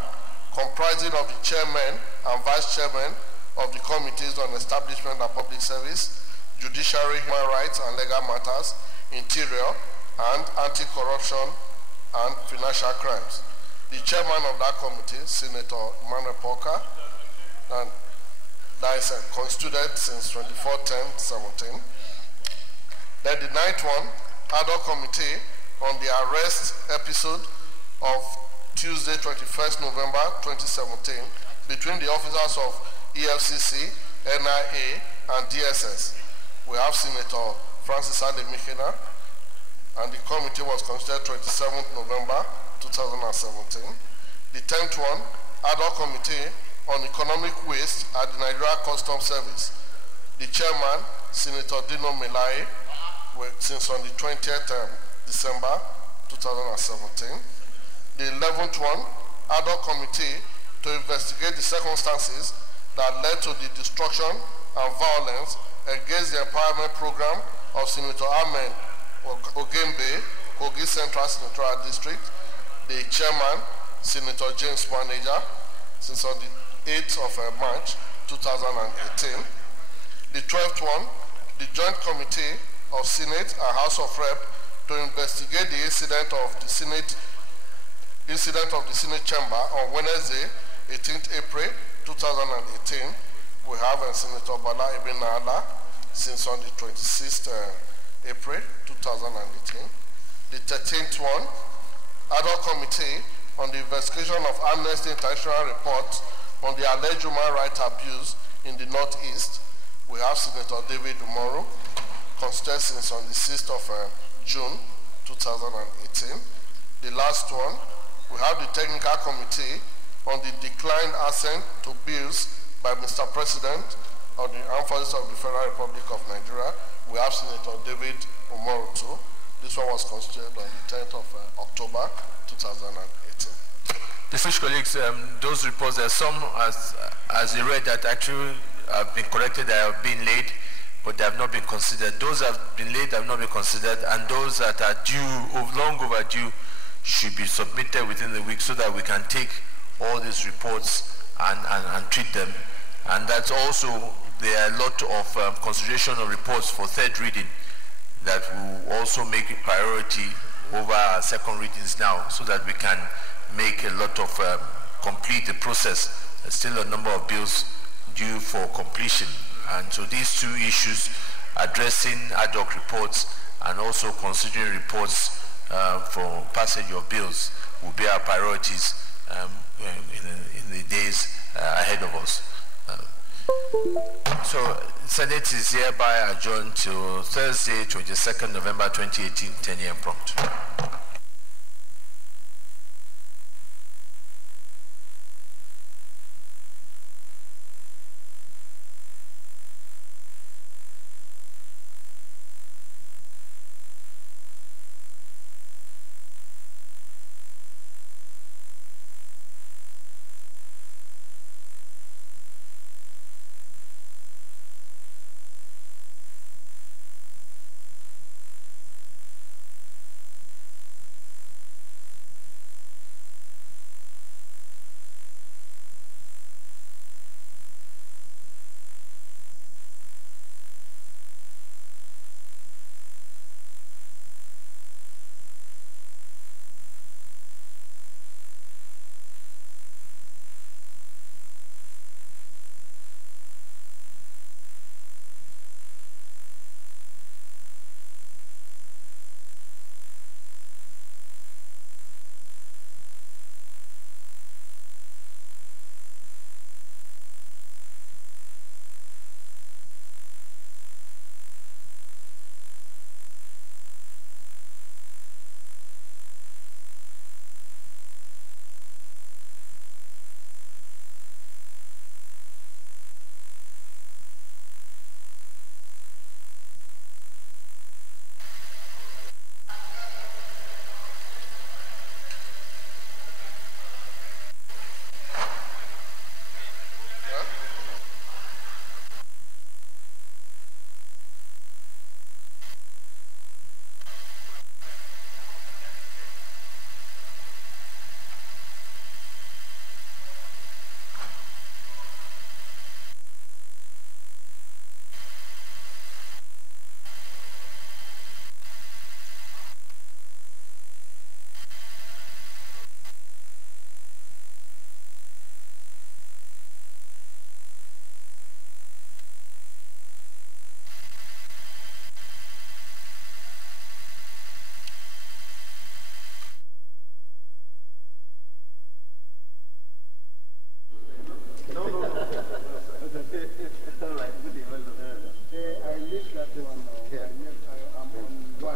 comprising of the chairman and vice chairman of the Committees on Establishment and Public Service, Judiciary, Human Rights and Legal Matters, Interior, and Anti-Corruption and Financial Crimes. The chairman of that committee, Senator Emmanuel Porker, and that is constituted since 24/10/17. Then the ninth one, Ad hoc Committee on the arrest episode of Tuesday, 21st November 2017, between the officers of EFCC, NIA, and DSS. We have Senator Francis Ale Michena, and the committee was constituted 27th November 2017. The 10th one, Ad hoc Committee on Economic Waste at the Nigeria Customs Service. The chairman, Senator Dino Melaye, since on the 20th December 2017. The 11th one, Ad hoc Committee to investigate the circumstances that led to the destruction and violence against the empowerment program of Senator Ahmed Ogembe, Kogi Central Senatorial District. The chairman, Senator James Manager, since on the 8th of March 2018. The 12th one, the Joint Committee of Senate and House of Rep to investigate the incident of the Senate Chamber on Wednesday, 18th April 2018. We have Senator Bala Ibn Ala since on the 26th April 2018. The 13th one, Ad hoc Committee on the investigation of Amnesty International reports on the alleged human rights abuse in the Northeast. We have Senator David Umaru, constituted since on the 6th of June 2018. The last one, we have the Technical Committee on the declined assent to bills by Mr. President of the Armed Forces of the Federal Republic of Nigeria. We have Senator David Umaru too. This one was constituted on the 10th of October 2018. Distinguished colleagues, those reports, there are some, as you read, that actually have been corrected, that have been laid, but they have not been considered. Those that have been laid have not been considered, and those that are due, long overdue, should be submitted within the week so that we can take all these reports and treat them. And that's also, there are a lot of consideration of reports for third reading that will also make a priority over our second readings now, so that we can make a lot of complete the process. There's still a number of bills due for completion. And so these two issues, addressing ad hoc reports and also considering reports for passage of bills will be our priorities in the days ahead of us. So Senate is hereby adjourned till Thursday, 22nd November 2018, 10 a.m. prompt.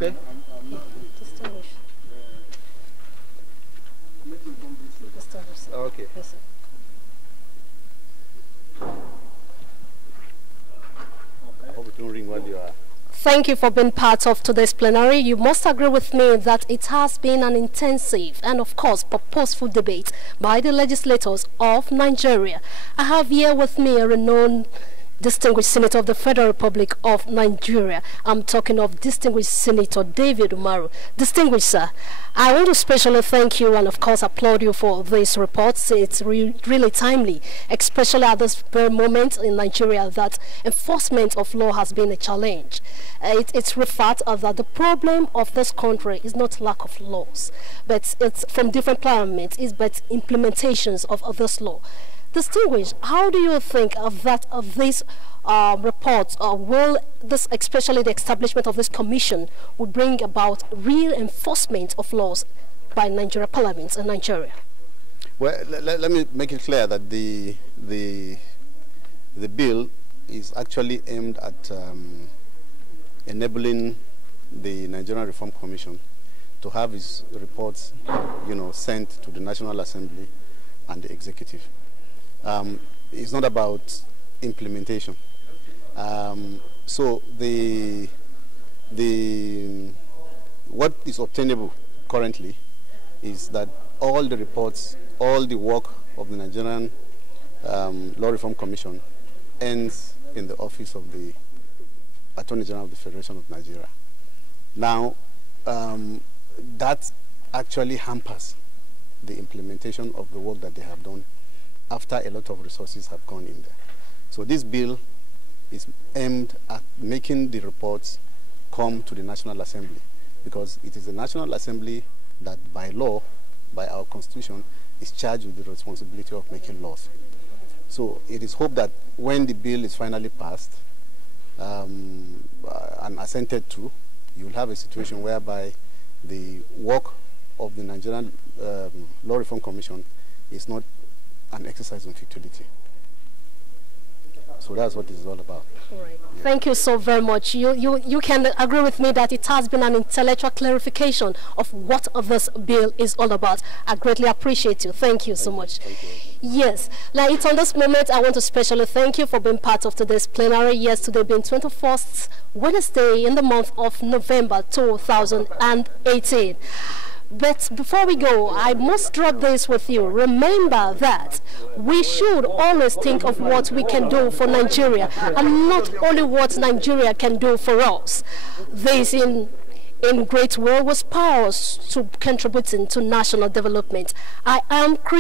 Okay. Okay. Yes, sir. I hope it don't ring while you are. Thank you for being part of today's plenary. You must agree with me that it has been an intensive and, of course, purposeful debate by the legislators of Nigeria. I have here with me a renowned distinguished Senator of the Federal Republic of Nigeria. I'm talking of distinguished Senator David Umaru. Distinguished sir, I want to especially thank you and of course applaud you for this report. It's really timely, especially at this very moment in Nigeria that enforcement of law has been a challenge. It's referred that the problem of this country is not lack of laws, but it's from different parliaments, but implementations of this law. Distinguished, how do you think of these reports, will this, especially the establishment of this commission, would bring about real enforcement of laws by Nigeria parliaments in Nigeria? Well, let me make it clear that the bill is actually aimed at enabling the Nigerian Reform Commission to have its reports, sent to the National Assembly and the executive. It's not about implementation. So what is obtainable currently is that all the reports, all the work of the Nigerian Law Reform Commission ends in the office of the Attorney General of the Federation of Nigeria. Now, that actually hampers the implementation of the work that they have done after a lot of resources have gone in there. So this bill is aimed at making the reports come to the National Assembly, because it is the National Assembly that by law, by our constitution, is charged with the responsibility of making laws. So it is hoped that when the bill is finally passed and assented to, you will have a situation whereby the work of the Nigerian Law Reform Commission is not an exercise in futility. So that's what this is all about. All right. Yeah. Thank you so very much. You can agree with me that it has been an intellectual clarification of what this bill is all about. I greatly appreciate you. Thank you so much. Thank you. Yes. Now, it's on this moment I want to specially thank you for being part of today's plenary. Yes, today being 21st Wednesday in the month of November 2018. But before we go, I must drop this with you. Remember that we should always think of what we can do for Nigeria, and not only what Nigeria can do for us. This in great way was powers to contributing to national development. I am Chris.